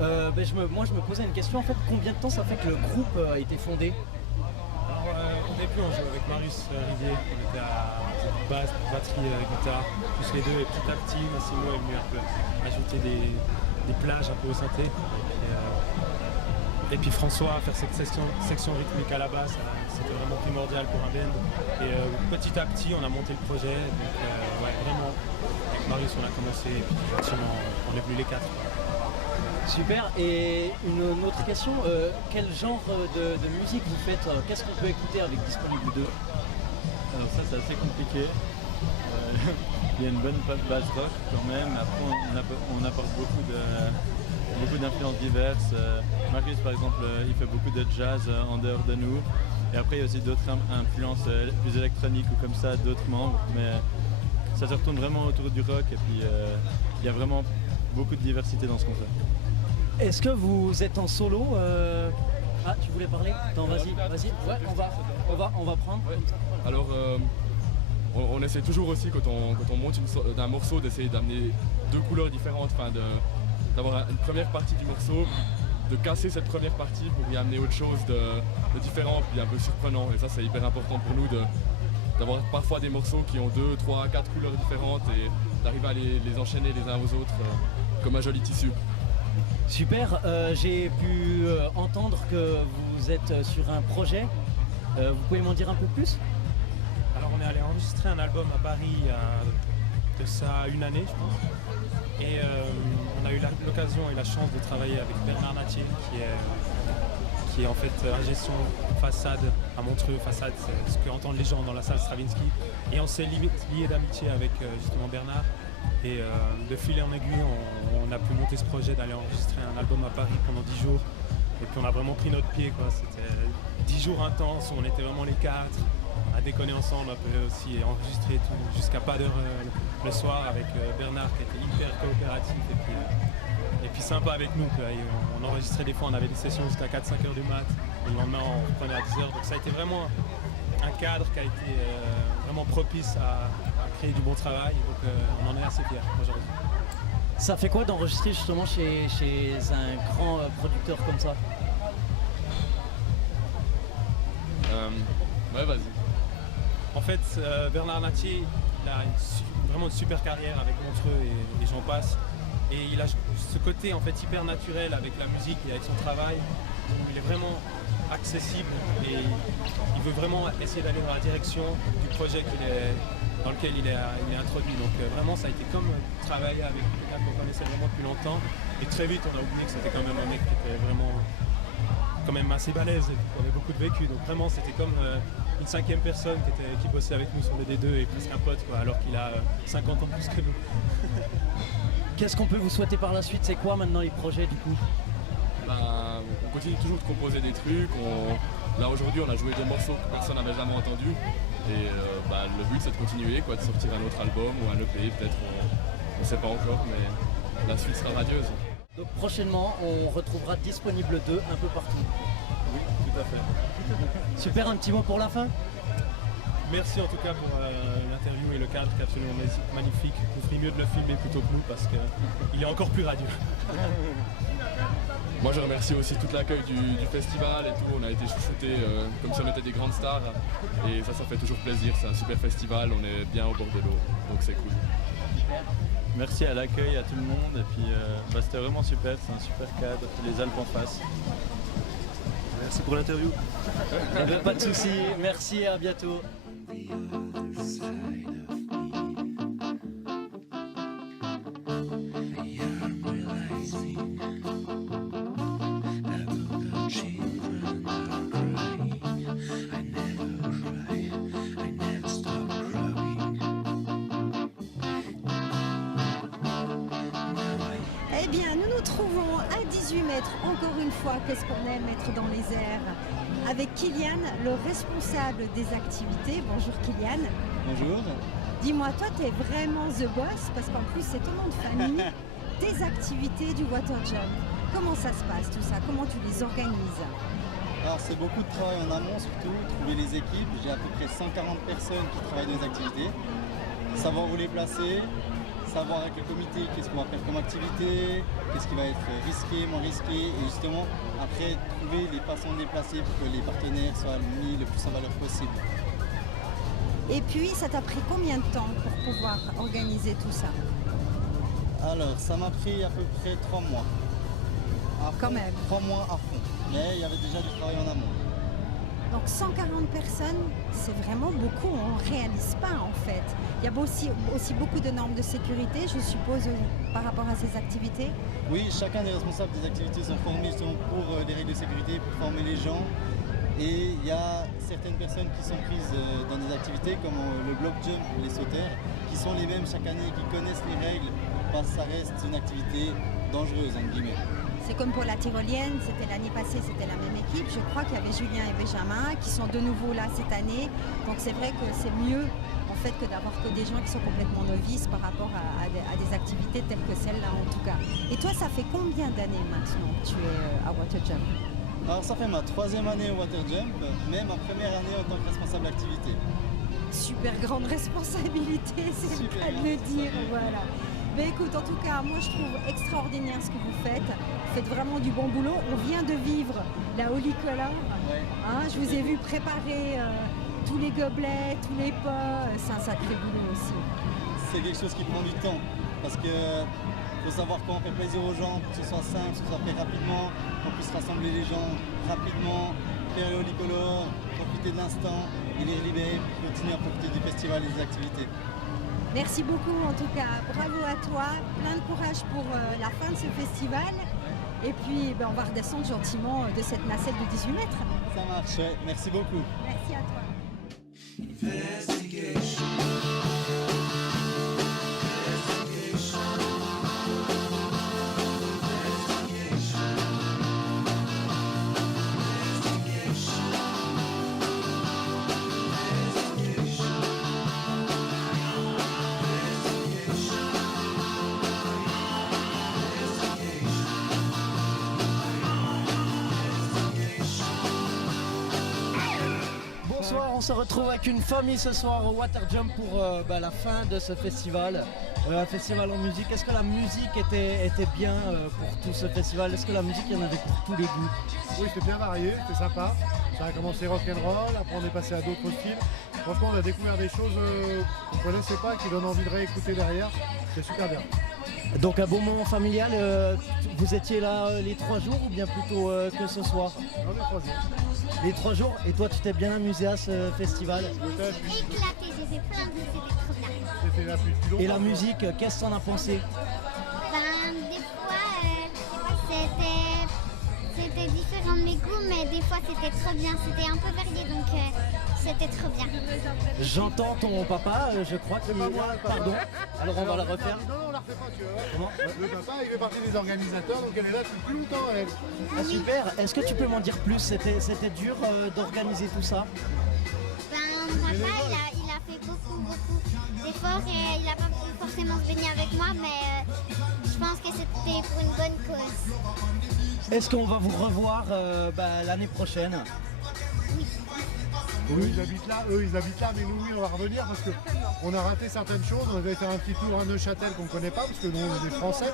Moi je me posais une question en fait. Combien de temps ça fait que le groupe a été fondé? Au début, on jouait avec Marius Rivier, on était à basse, batterie, guitare, tous les deux. Et petit à petit, Massimo est venu un peu ajouter des plages un peu au synthé. Et puis François, faire cette section rythmique à la basse, c'était vraiment primordial pour un band. Et petit à petit, on a monté le projet. Donc, ouais, vraiment, avec Marius, on a commencé. Et puis, effectivement, on est venus les quatre. Super, et une autre question, quel genre de musique vous faites? Qu'est-ce qu'on peut écouter avec Disponible 2? Alors ça c'est assez compliqué, il y a une bonne bass rock quand même, après on apporte beaucoup d'influences diverses. Marius par exemple il fait beaucoup de jazz en dehors de nous, et après il y a aussi d'autres influences plus électroniques ou comme ça, d'autres membres, mais ça se retourne vraiment autour du rock, et puis il y a vraiment beaucoup de diversité dans ce qu'on fait. Est-ce que vous êtes en solo? Ah, tu voulais parler? Non, vas-y. Ouais, on va prendre. Ouais. Alors, on essaie toujours aussi, quand on monte d'un morceau, d'essayer d'amener deux couleurs différentes, d'avoir une première partie du morceau, de casser cette première partie pour y amener autre chose de différent, puis un peu surprenant. Et ça, c'est hyper important pour nous d'avoir parfois des morceaux qui ont 2, 3, 4 couleurs différentes et d'arriver à les enchaîner les uns aux autres comme un joli tissu. Super, j'ai pu entendre que vous êtes sur un projet. Vous pouvez m'en dire un peu plus? Alors on est allé enregistrer un album à Paris il y a de ça une année je pense. Et on a eu l'occasion et la chance de travailler avec Bernard Natier qui est en fait ingé son façade à Montreux. Façade, c'est ce qu'entendent les gens dans la salle Stravinsky. Et on s'est lié d'amitié avec justement Bernard. Et de fil en aiguille, on a pu monter ce projet d'aller enregistrer un album à Paris pendant 10 jours. Et puis on a vraiment pris notre pied, quoi. C'était 10 jours intenses, on était vraiment les quatre, à déconner ensemble un peu aussi et enregistrer tout jusqu'à pas d'heure le soir avec Bernard qui était hyper coopératif et puis sympa avec nous. Quoi. Et on enregistrait des fois, on avait des sessions jusqu'à 4-5 heures du mat. Et le lendemain on reprenait à 10 heures. Donc ça a été vraiment un cadre qui a été vraiment propice à créer du bon travail. Donc on en est assez fiers aujourd'hui. Ça fait quoi d'enregistrer justement chez un grand producteur comme ça? Ouais, vas-y. En fait, Bernard Natier, il a vraiment une super carrière avec Montreux et j'en passe. Et il a ce côté en fait hyper naturel avec la musique et avec son travail. Il est vraiment accessible et il veut vraiment essayer d'aller dans la direction du projet dans lequel il est introduit. Donc vraiment ça a été comme travailler avec quelqu'un qu'on connaissait vraiment depuis longtemps. Et très vite on a oublié que c'était quand même un mec qui était vraiment quand même assez balèze et qui avait beaucoup de vécu. Donc vraiment c'était comme une 5e personne qui bossait avec nous sur le D2 et presque un pote, quoi, alors qu'il a 50 ans plus que nous. Qu'est-ce qu'on peut vous souhaiter par la suite? C'est quoi maintenant les projets du coup? On continue toujours de composer des trucs. Là aujourd'hui on a joué des morceaux que personne n'avait jamais entendus. Et le but c'est de continuer, quoi, de sortir un autre album ou un EP peut-être, on ne sait pas encore, mais la suite sera radieuse. Donc prochainement on retrouvera Disponible 2 un peu partout. Oui, tout à fait. Super, un petit mot pour la fin? Merci en tout cas pour l'interview et le cadre qui est absolument magnifique. Vous feriez mieux de le filmer plutôt que nous parce qu'il est encore plus radieux. Moi je remercie aussi tout l'accueil du festival et tout, on a été chouchoutés comme si on était des grandes stars et ça fait toujours plaisir, c'est un super festival, on est bien au bord de l'eau, donc c'est cool. Merci à l'accueil, à tout le monde et puis c'était vraiment super, c'est un super cadre, les Alpes en face. Merci pour l'interview. Pas de soucis, merci et à bientôt. Eh bien, nous nous trouvons à 18 mètres, encore une fois, qu'est-ce qu'on aime être dans les airs, avec Kylian, le responsable des activités. Bonjour Kylian. Bonjour. Dis-moi, toi, tu es vraiment the boss, parce qu'en plus, c'est ton nom de famille, des activités du Water Jump. Comment ça se passe tout ça? Comment tu les organises? Alors, c'est beaucoup de travail en amont, surtout, trouver les équipes. J'ai à peu près 140 personnes qui travaillent dans les activités. Savoir où les placer, savoir avec le comité qu'est-ce qu'on va faire comme activité, qu'est-ce qui va être risqué, moins risqué, et justement après trouver les façons de les placer pour que les partenaires soient mis le plus en valeur possible. Et puis, ça t'a pris combien de temps pour pouvoir organiser tout ça? Alors, ça m'a pris à peu près 3 mois. Quand même. 3 mois à fond, mais il y avait déjà du travail en amont. Donc 140 personnes, c'est vraiment beaucoup, on ne réalise pas en fait. Il y a aussi beaucoup de normes de sécurité, je suppose, par rapport à ces activités. Oui, chacun des responsables des activités sont formés justement pour les règles de sécurité, pour former les gens. Et il y a certaines personnes qui sont prises dans des activités comme le block jump, les sauteurs, qui sont les mêmes chaque année, qui connaissent les règles, parce que ça reste une activité dangereuse, entre guillemets. C'est comme pour la tyrolienne, c'était l'année passée, c'était la même équipe. Je crois qu'il y avait Julien et Benjamin qui sont de nouveau là cette année. Donc c'est vrai que c'est mieux en fait que d'avoir que des gens qui sont complètement novices par rapport à des activités telles que celle-là en tout cas. Et toi, ça fait combien d'années maintenant que tu es à Water Jump? Alors ça fait ma 3e année au Water Jump, mais ma première année en tant que responsable d'activité. Super grande responsabilité, c'est le cas de le dire, voilà. Mais écoute, en tout cas, moi je trouve extraordinaire ce que vous faites. Vous faites vraiment du bon boulot. On vient de vivre la Holy Color. Ouais. Je vous ai vu préparer tous les gobelets, tous les pots. C'est un sacré boulot aussi. C'est quelque chose qui prend du temps parce que faut savoir comment faire plaisir aux gens, que ce soit simple, que ce soit fait rapidement, qu'on puisse rassembler les gens rapidement, faire le Holy Color, profiter de l'instant et les libérer pour continuer à profiter du festival et des activités. Merci beaucoup en tout cas, bravo à toi, plein de courage pour la fin de ce festival et puis on va redescendre gentiment de cette nacelle de 18 mètres. Ça marche, ouais. Merci beaucoup. Merci à toi. Bonsoir, on se retrouve avec une famille ce soir au Water Jump pour la fin de ce festival. Un festival en musique. Est-ce que la musique était bien pour tout ce festival? Est-ce que la musique, il y en avait pour tous les goûts? Oui, c'était bien varié, c'était sympa. Ça a commencé rock'n'roll, après on est passé à d'autres styles. Franchement, on a découvert des choses qu'on ne connaissait pas, qui donnent envie de réécouter derrière. C'est super bien. Donc un bon moment familial, vous étiez là les 3 jours ou bien plutôt que ce soir? Non, les 3 jours. Les 3 jours, et toi tu t'es bien amusé à ce festival? Éclaté, j'ai fait plein de c'était trop bien. C'était là plus longtemps. Et la musique, qu'est-ce que t'en as pensé? Des fois c'était différent de mes goûts, mais des fois c'était trop bien, c'était un peu varié, donc C'était trop bien. J'entends ton papa, je crois qu'il... Pas moi, le papa. Pardon. Alors on va la refaire. Non, on la refait pas, tu vois. Comment Le papa, il fait partie des organisateurs, donc elle est là depuis plus longtemps, elle. Ah, super. Est-ce que tu peux m'en dire plus? C'était dur d'organiser tout ça? Ben, mon papa, il a fait beaucoup d'efforts et il n'a pas pu forcément se baigner avec moi, mais je pense que c'était pour une bonne cause. Est-ce qu'on va vous revoir l'année prochaine? Eux ils habitent là, mais nous oui on va revenir parce qu'on a raté certaines choses. On devait faire un petit tour à Neuchâtel qu'on ne connaît pas parce que nous on est des Français.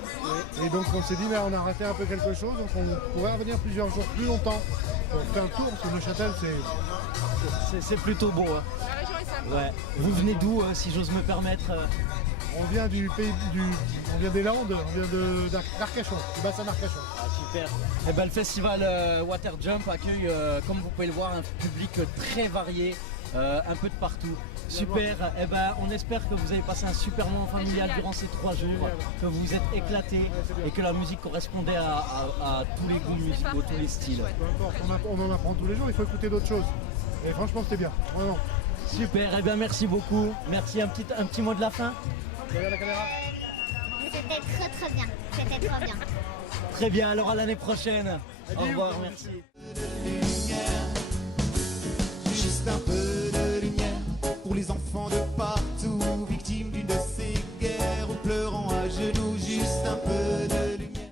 Et donc on s'est dit mais on a raté un peu quelque chose, donc on pourrait revenir plusieurs jours plus longtemps pour faire un tour parce que Neuchâtel c'est plutôt beau. Hein. La région est sympa. Ouais. Vous venez d'où si j'ose me permettre? On vient on vient des Landes, on vient d'Arcachon, du bassin d'Arcachon. Ah super. Et le festival Water Jump accueille, comme vous pouvez le voir, un public très varié, un peu de partout. Super. On espère que vous avez passé un super moment familial durant ces 3 jours, que vous vous êtes éclatés et que la musique correspondait à tous les goûts musicaux, tous les styles. Peu importe, on en apprend tous les jours, il faut écouter d'autres choses. Et franchement c'était bien, vraiment. Super, merci beaucoup. Merci, un petit mot de la fin. Regarde la caméra. C'était très bien. C'était trop bien. Très bien, alors à l'année prochaine. Au revoir, merci. Juste un peu de lumière pour les enfants de partout, victimes d'une de ces guerres ou pleurant à genoux. Juste un peu de lumière.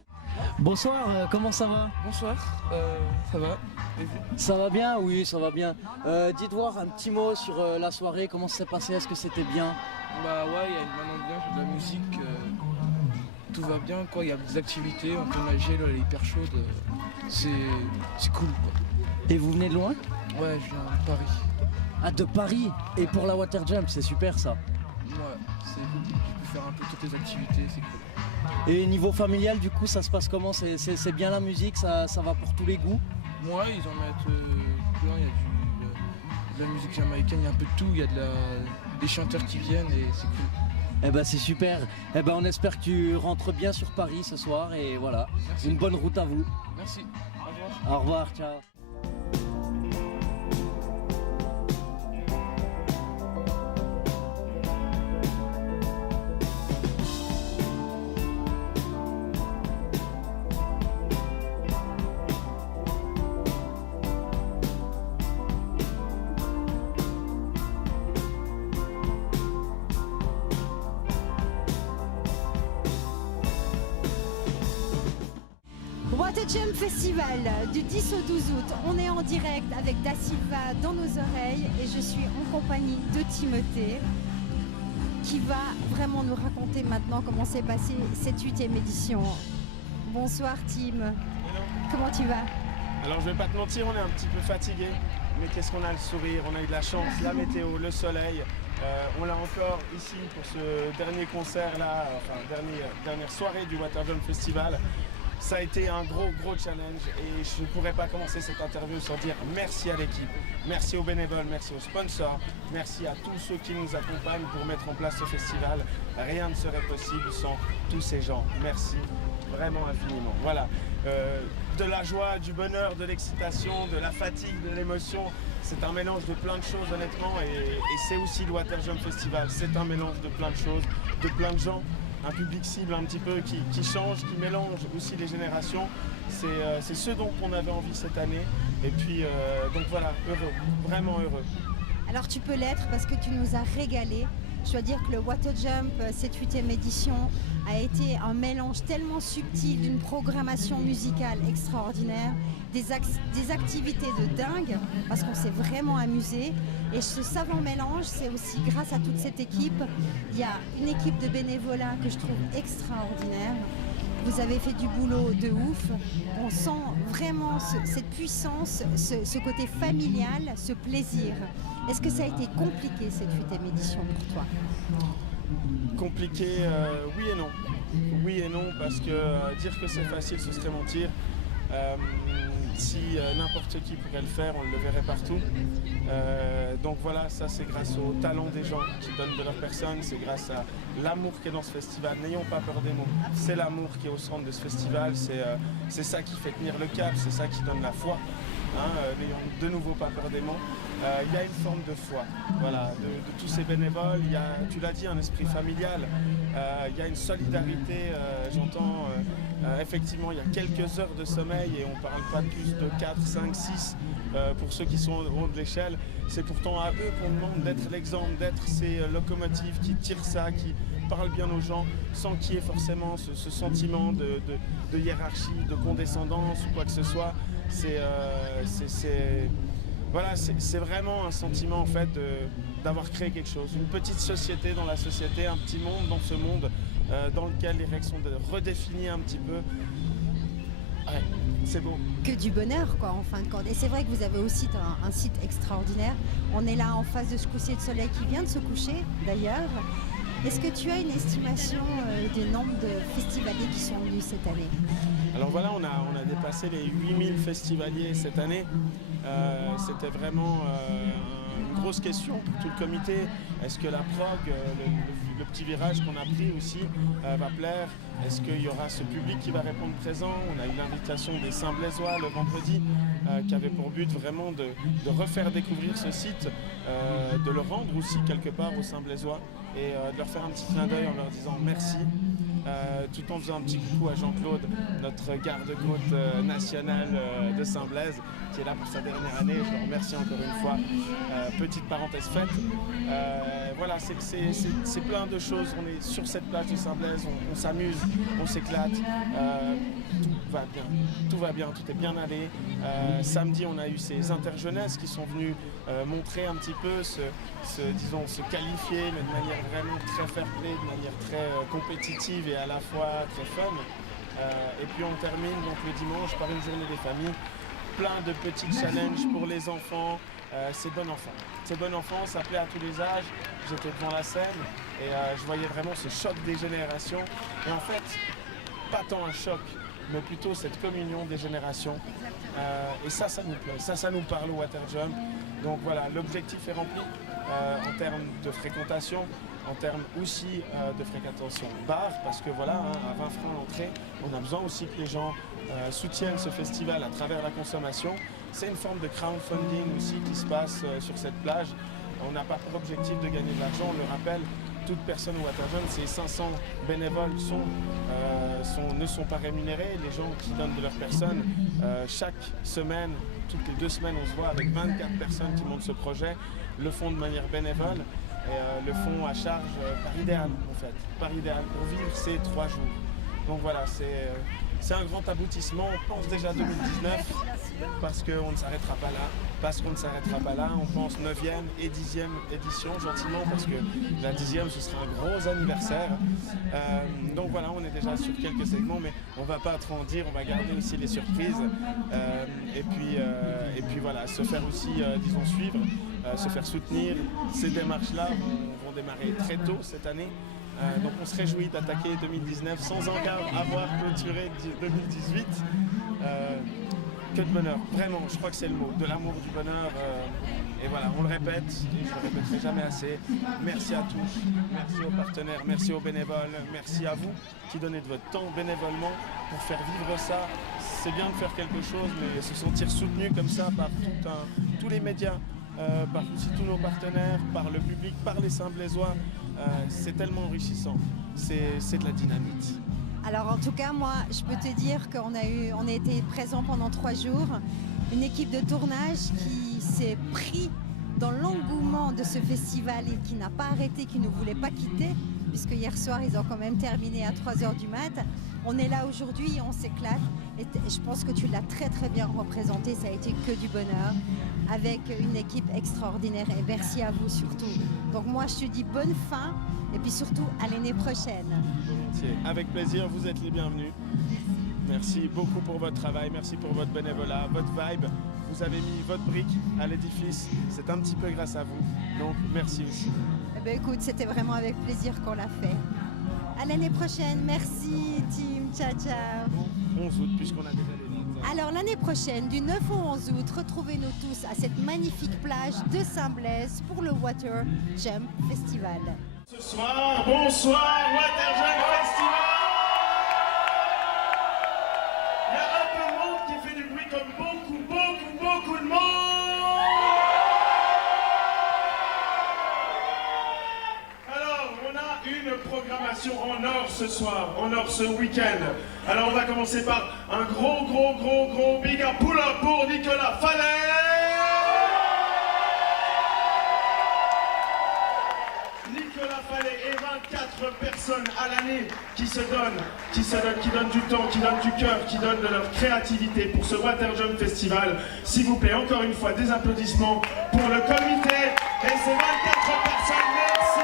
Bonsoir, comment ça va? Bonsoir, ça va. Et vous? Ça va bien? Oui, ça va bien. Dites-moi un petit mot sur la soirée, comment ça s'est passé? Est-ce que c'était bien? Bah ouais, il y a une bonne ambiance, il y a de la musique, tout va bien quoi, il y a des activités, on peut nager, l'eau elle est hyper chaude, c'est cool quoi. Et vous venez de loin? Ouais, je viens de Paris. Ah, de Paris? Et pour la Water Jump, c'est super ça. Ouais, c'est cool, je peux faire un peu toutes les activités, c'est cool. Et niveau familial, du coup, ça se passe comment? C'est bien la musique, ça va pour tous les goûts? Ouais, ils en mettent plein, il y a de la musique jamaïcaine, il y a un peu de tout, il y a des chanteurs qui viennent et c'est cool. C'est super. On espère que tu rentres bien sur Paris ce soir et voilà. Merci. Une bonne route à vous. Merci. Au revoir. Au revoir, ciao. Water Jump Festival du 10 au 12 août. On est en direct avec Da Silva dans nos oreilles et je suis en compagnie de Timothée qui va vraiment nous raconter maintenant comment s'est passée cette 8e édition. Bonsoir Tim, comment tu vas? Alors je vais pas te mentir, on est un petit peu fatigué, mais qu'est-ce qu'on a le sourire, on a eu de la chance, la météo, le soleil. On l'a encore ici pour ce dernier concert là, enfin dernière soirée du Water Jump Festival. Ça a été un gros challenge et je ne pourrais pas commencer cette interview sans dire merci à l'équipe, merci aux bénévoles, merci aux sponsors, merci à tous ceux qui nous accompagnent pour mettre en place ce festival. Rien ne serait possible sans tous ces gens. Merci vraiment infiniment. Voilà, de la joie, du bonheur, de l'excitation, de la fatigue, de l'émotion. C'est un mélange de plein de choses honnêtement et c'est aussi le Water Jump Festival. C'est un mélange de plein de choses, de plein de gens. Un public cible un petit peu qui change, qui mélange aussi les générations. C'est ce dont on avait envie cette année. Et puis, donc voilà, heureux, vraiment heureux. Alors tu peux l'être parce que tu nous as régalé. Je dois dire que le Water Jump, cette 8e édition, a été un mélange tellement subtil d'une programmation musicale extraordinaire, des activités de dingue, parce qu'on s'est vraiment amusé. Et ce savant mélange, c'est aussi grâce à toute cette équipe. Il y a une équipe de bénévolat que je trouve extraordinaire. Vous avez fait du boulot de ouf. On sent vraiment cette puissance, ce côté familial, ce plaisir. Est-ce que ça a été compliqué cette 8e édition pour toi? Compliqué, oui et non. Oui et non, parce que dire que c'est facile, ce serait mentir. Si n'importe qui pourrait le faire, on le verrait partout. Donc voilà, ça c'est grâce au talent des gens qui donnent de leur personne, c'est grâce à l'amour qui est dans ce festival. N'ayons pas peur des mots, c'est l'amour qui est au centre de ce festival, c'est ça qui fait tenir le cap, c'est ça qui donne la foi. n'ayons de nouveau pas peur des mots. Il y a une forme de foi, voilà, de tous ces bénévoles. Il y a, tu l'as dit, un esprit familial. Il y a une solidarité, j'entends. Effectivement, il y a quelques heures de sommeil et on ne parle pas de plus de 4, 5, 6 pour ceux qui sont au haut de l'échelle. C'est pourtant à eux qu'on demande d'être l'exemple, d'être ces locomotives qui tirent ça, qui parlent bien aux gens, sans qu'il y ait forcément ce sentiment de hiérarchie, de condescendance ou quoi que ce soit. Voilà, c'est vraiment un sentiment en fait d'avoir créé quelque chose, une petite société dans la société, un petit monde dans ce monde dans lequel les règles sont redéfinies un petit peu. Ouais, c'est beau. Que du bonheur quoi en fin de compte. Et c'est vrai que vous avez aussi un site extraordinaire. On est là en face de ce coucher de soleil qui vient de se coucher d'ailleurs. Est-ce que tu as une estimation du nombre de festivaliers qui sont venus cette année? Alors voilà, on a dépassé les 8000 festivaliers cette année. C'était vraiment une grosse question pour tout le comité. Est-ce que la prog, le petit virage qu'on a pris aussi, va plaire? Est-ce qu'il y aura ce public qui va répondre présent? On a eu l'invitation des Saint-Blaisois le vendredi qui avait pour but vraiment de refaire découvrir ce site, de le rendre aussi quelque part aux Saint-Blaisois et de leur faire un petit clin d'œil en leur disant merci. Tout en faisant un petit coucou à Jean-Claude, notre garde-côte national de Saint-Blaise, qui est là pour sa dernière année. Je le remercie encore une fois. Petite parenthèse faite. Voilà, c'est plein de choses. On est sur cette plage de Saint-Blaise, on s'amuse, on s'éclate. Tout va bien, tout est bien allé. Samedi, on a eu ces interjeunesses qui sont venus montrer un petit peu, se qualifier, mais de manière vraiment très fair-play, de manière très compétitive et à la fois très fun. Et puis on termine donc le dimanche par une journée des familles, plein de petits challenges pour les enfants. C'est bon enfant. C'est bon enfant, ça plaît à tous les âges. J'étais devant la scène et je voyais vraiment ce choc des générations. Et en fait, pas tant un choc, mais plutôt cette communion des générations. Et ça nous plaît, ça nous parle au Waterjump. Donc voilà, l'objectif est rempli en termes de fréquentation, en termes aussi de fréquentation bar, parce que voilà, à 20 francs l'entrée, on a besoin aussi que les gens soutiennent ce festival à travers la consommation. C'est une forme de crowdfunding aussi qui se passe sur cette plage. On n'a pas pour objectif de gagner de l'argent, on le rappelle. Toute personne au Waterjump, ces 500 bénévoles ne sont pas rémunérés. Les gens qui donnent de leur personne, chaque semaine, toutes les 2 semaines, on se voit avec 24 personnes qui montent ce projet, le font de manière bénévole et le font à charge par idéal en fait, par idéal pour vivre ces 3 jours. Donc voilà, c'est un grand aboutissement. On pense déjà 2019 parce qu'on ne s'arrêtera pas là. On pense 9e et 10e édition gentiment parce que la 10e ce sera un gros anniversaire. Donc voilà, on est déjà sur quelques segments mais on ne va pas trop en dire, on va garder aussi les surprises. Et puis voilà, se faire aussi, disons, suivre, se faire soutenir. Ces démarches-là vont démarrer très tôt cette année. Donc on se réjouit d'attaquer 2019 sans encore avoir clôturé 2018. Que de bonheur, vraiment, je crois que c'est le mot, de l'amour, du bonheur. Et voilà, on le répète, et je le répéterai jamais assez. Merci à tous, merci aux partenaires, merci aux bénévoles, merci à vous qui donnez de votre temps bénévolement pour faire vivre ça. C'est bien de faire quelque chose, mais se sentir soutenu comme ça par tous les médias, par aussi tous nos partenaires, par le public, par les Saint-Blaisois, c'est tellement enrichissant. C'est de la dynamite. Alors en tout cas, moi, je peux te dire qu'on a été présents pendant 3 jours. Une équipe de tournage qui s'est pris dans l'engouement de ce festival et qui n'a pas arrêté, qui ne voulait pas quitter, puisque hier soir, ils ont quand même terminé à 3h du mat'. On est là aujourd'hui, on s'éclate. Et je pense que tu l'as très très bien représenté. Ça a été que du bonheur, avec une équipe extraordinaire. Et merci à vous surtout. Donc moi, je te dis bonne fin. Et puis surtout, à l'année prochaine. Avec plaisir, vous êtes les bienvenus. Merci beaucoup pour votre travail, merci pour votre bénévolat, votre vibe. Vous avez mis votre brique à l'édifice, c'est un petit peu grâce à vous. Donc merci aussi. Eh ben, écoute, c'était vraiment avec plaisir qu'on l'a fait. À l'année prochaine, merci team, ciao ciao. 11 août, puisqu'on a déjà les notes. Alors l'année prochaine, du 9 au 11 août, retrouvez-nous tous à cette magnifique plage de Saint-Blaise pour le Water Jump Festival. Ce soir, bonsoir Waterjump Festival. Il y a un peu de monde qui fait du bruit comme beaucoup programmation en or ce soir, en or ce week-end. Alors on va commencer par un gros big up pull-up pour Nicolas Fallet. Nicolas Fallet et 24 personnes à l'année qui donnent du temps, qui donnent du cœur, qui donnent de leur créativité pour ce Water Jump Festival. S'il vous plaît, encore une fois, des applaudissements pour le comité et ces 24 personnes. Merci.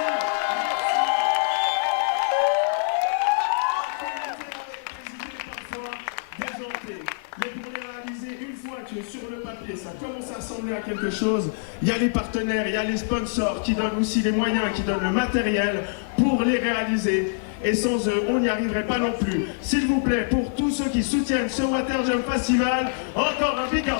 Mais pour les réaliser, une fois que sur le papier ça commence à ressembler à quelque chose, il y a les partenaires, il y a les sponsors qui donnent aussi les moyens, qui donnent le matériel pour les réaliser. Et sans eux, on n'y arriverait pas non plus. S'il vous plaît, pour tous ceux qui soutiennent ce Water Jump Festival, encore un big up.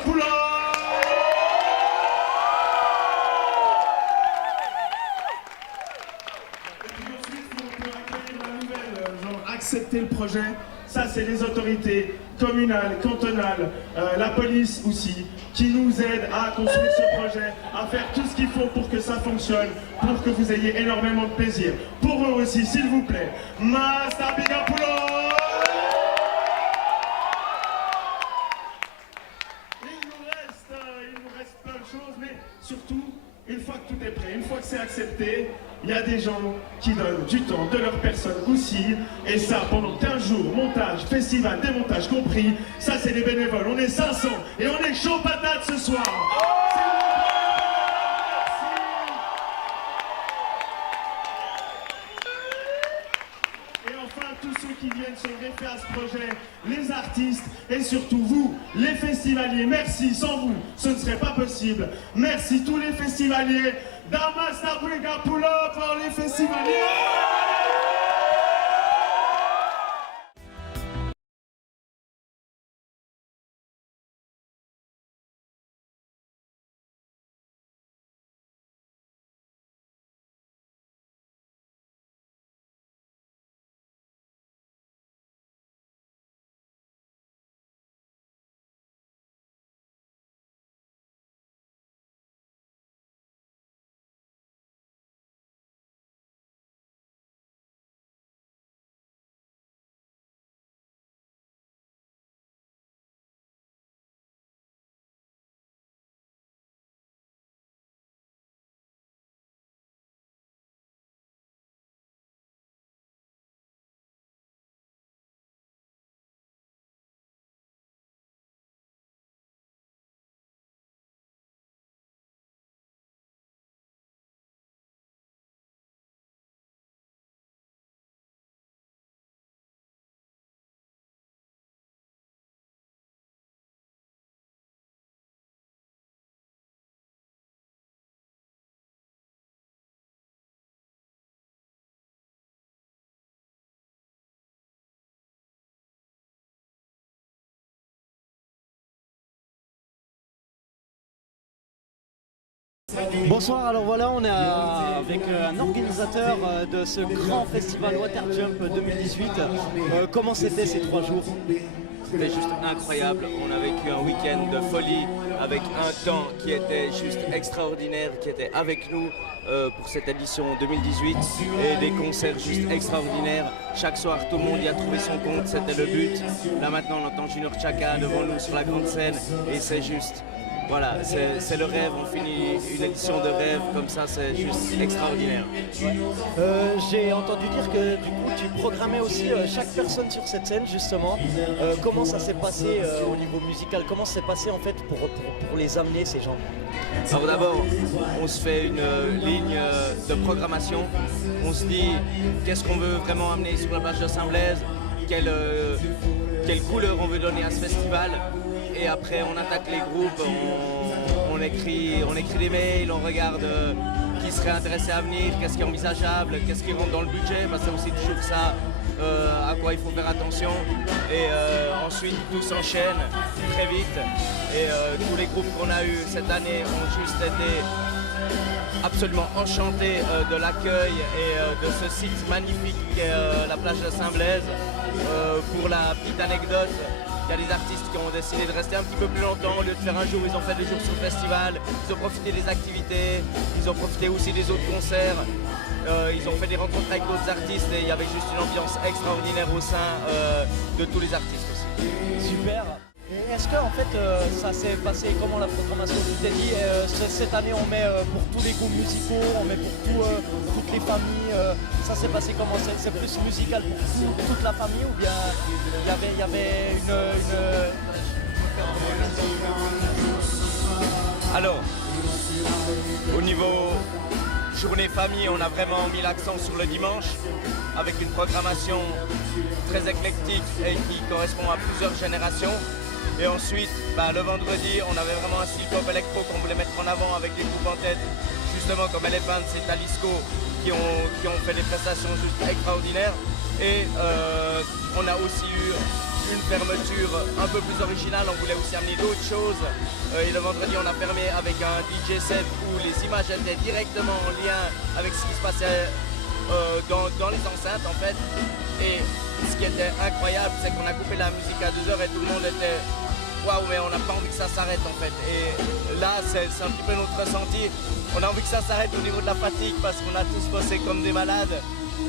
Accepter le projet, ça c'est les autorités communales, cantonales, la police aussi, qui nous aident à construire ce projet, à faire tout ce qu'il faut pour que ça fonctionne, pour que vous ayez énormément de plaisir. Pour eux aussi, s'il vous plaît, Master Bigapulo. Il nous reste plein de choses, mais surtout, une fois que tout est prêt, une fois que c'est accepté, il y a des gens qui donnent du temps, de leur personne aussi, et ça pendant 15 jours, montage, festival, démontage compris, ça c'est des bénévoles, on est 500 et on est chaud patate ce soir. Et enfin tous ceux qui viennent se greffer à ce projet, les artistes et surtout vous, les festivaliers, merci, sans vous ce ne serait pas possible. Merci tous les festivaliers. Master Bigapulo pour les festivaliers. Bonsoir, alors voilà, on est avec un organisateur de ce grand festival Water Jump 2018. Comment c'était ces 3 jours? C'était juste incroyable, on a vécu un week-end de folie avec un temps qui était juste extraordinaire, qui était avec nous pour cette édition 2018 et des concerts juste extraordinaires. Chaque soir tout le monde y a trouvé son compte, c'était le but. Là maintenant on entend Junior Chaka devant nous sur la grande scène et c'est juste... Voilà, c'est le rêve, on finit une édition de rêve comme ça, c'est juste extraordinaire. J'ai entendu dire que du coup tu programmais aussi chaque personne sur cette scène justement. Comment ça s'est passé au niveau musical? Comment ça s'est passé en fait pour les amener ces gens? Alors d'abord, on se fait une ligne de programmation. On se dit qu'est-ce qu'on veut vraiment amener sur la plage de Saint-Blaise, quelle couleur on veut donner à ce festival. Et après on attaque les groupes, on écrit des mails, on regarde qui serait intéressé à venir, qu'est-ce qui est envisageable, qu'est-ce qui rentre dans le budget, c'est aussi toujours ça à quoi il faut faire attention. Et ensuite tout s'enchaîne très vite et tous les groupes qu'on a eu cette année ont juste été absolument enchantés de l'accueil et de ce site magnifique qu'est la plage de Saint-Blaise. Pour la petite anecdote, il y a des artistes qui ont décidé de rester un petit peu plus longtemps. Au lieu de faire un jour, ils ont fait 2 jours sur le festival. Ils ont profité des activités, ils ont profité aussi des autres concerts. Ils ont fait des rencontres avec d'autres artistes et il y avait juste une ambiance extraordinaire au sein de tous les artistes aussi. Super. Et est-ce que en fait ça s'est passé comment la programmation? Tu t'es dit cette année on met pour tous les goûts musicaux, on met pour toutes les familles. Ça s'est passé comment? C'est plus musical pour toute la famille ou bien il y avait une... Alors, au niveau journée famille, on a vraiment mis l'accent sur le dimanche avec une programmation très éclectique et qui correspond à plusieurs générations. Et ensuite, le vendredi, on avait vraiment un style pop électro qu'on voulait mettre en avant avec des groupes en tête, justement comme Elephant et Talisco qui ont fait des prestations juste extraordinaires. Et on a aussi eu une fermeture un peu plus originale, on voulait aussi amener d'autres choses. Et le vendredi, on a fermé avec un DJ set où les images étaient directement en lien avec ce qui se passait dans les enceintes en fait. Et ce qui était incroyable, c'est qu'on a coupé la musique à 2h et tout le monde était waouh, mais on n'a pas envie que ça s'arrête en fait. Et là, c'est un petit peu notre ressenti. On a envie que ça s'arrête au niveau de la fatigue parce qu'on a tous bossé comme des malades.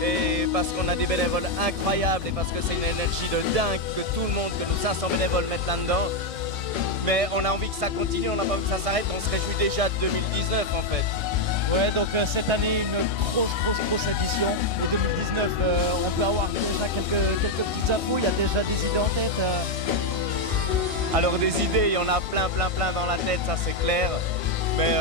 Et parce qu'on a des bénévoles incroyables et parce que c'est une énergie de dingue que tout le monde, que nos 500 bénévoles mettent là-dedans. Mais on a envie que ça continue, on n'a pas envie que ça s'arrête, on se réjouit déjà de 2019 en fait. Ouais, donc cette année une grosse édition. Et 2019, on peut avoir déjà quelques petites infos, il y a déjà des idées en tête. Alors des idées, il y en a plein dans la tête, ça c'est clair. Mais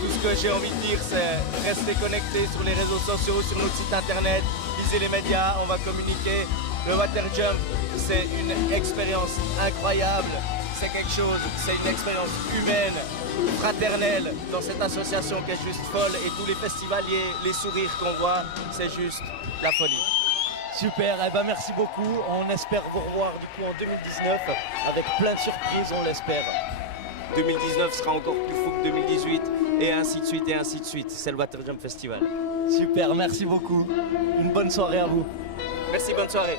tout ce que j'ai envie de dire, c'est rester connecté sur les réseaux sociaux, sur notre site internet, lisez les médias, on va communiquer. Le Water Jump, c'est une expérience incroyable, c'est quelque chose, c'est une expérience humaine, fraternelle dans cette association qui est juste folle et tous les festivaliers, les sourires qu'on voit, c'est juste la folie. Super, eh ben merci beaucoup, on espère vous revoir du coup en 2019 avec plein de surprises, on l'espère. 2019 sera encore plus fou que 2018 et ainsi de suite et ainsi de suite. C'est le Water Jump Festival. Super, merci beaucoup. Une bonne soirée à vous. Merci, bonne soirée.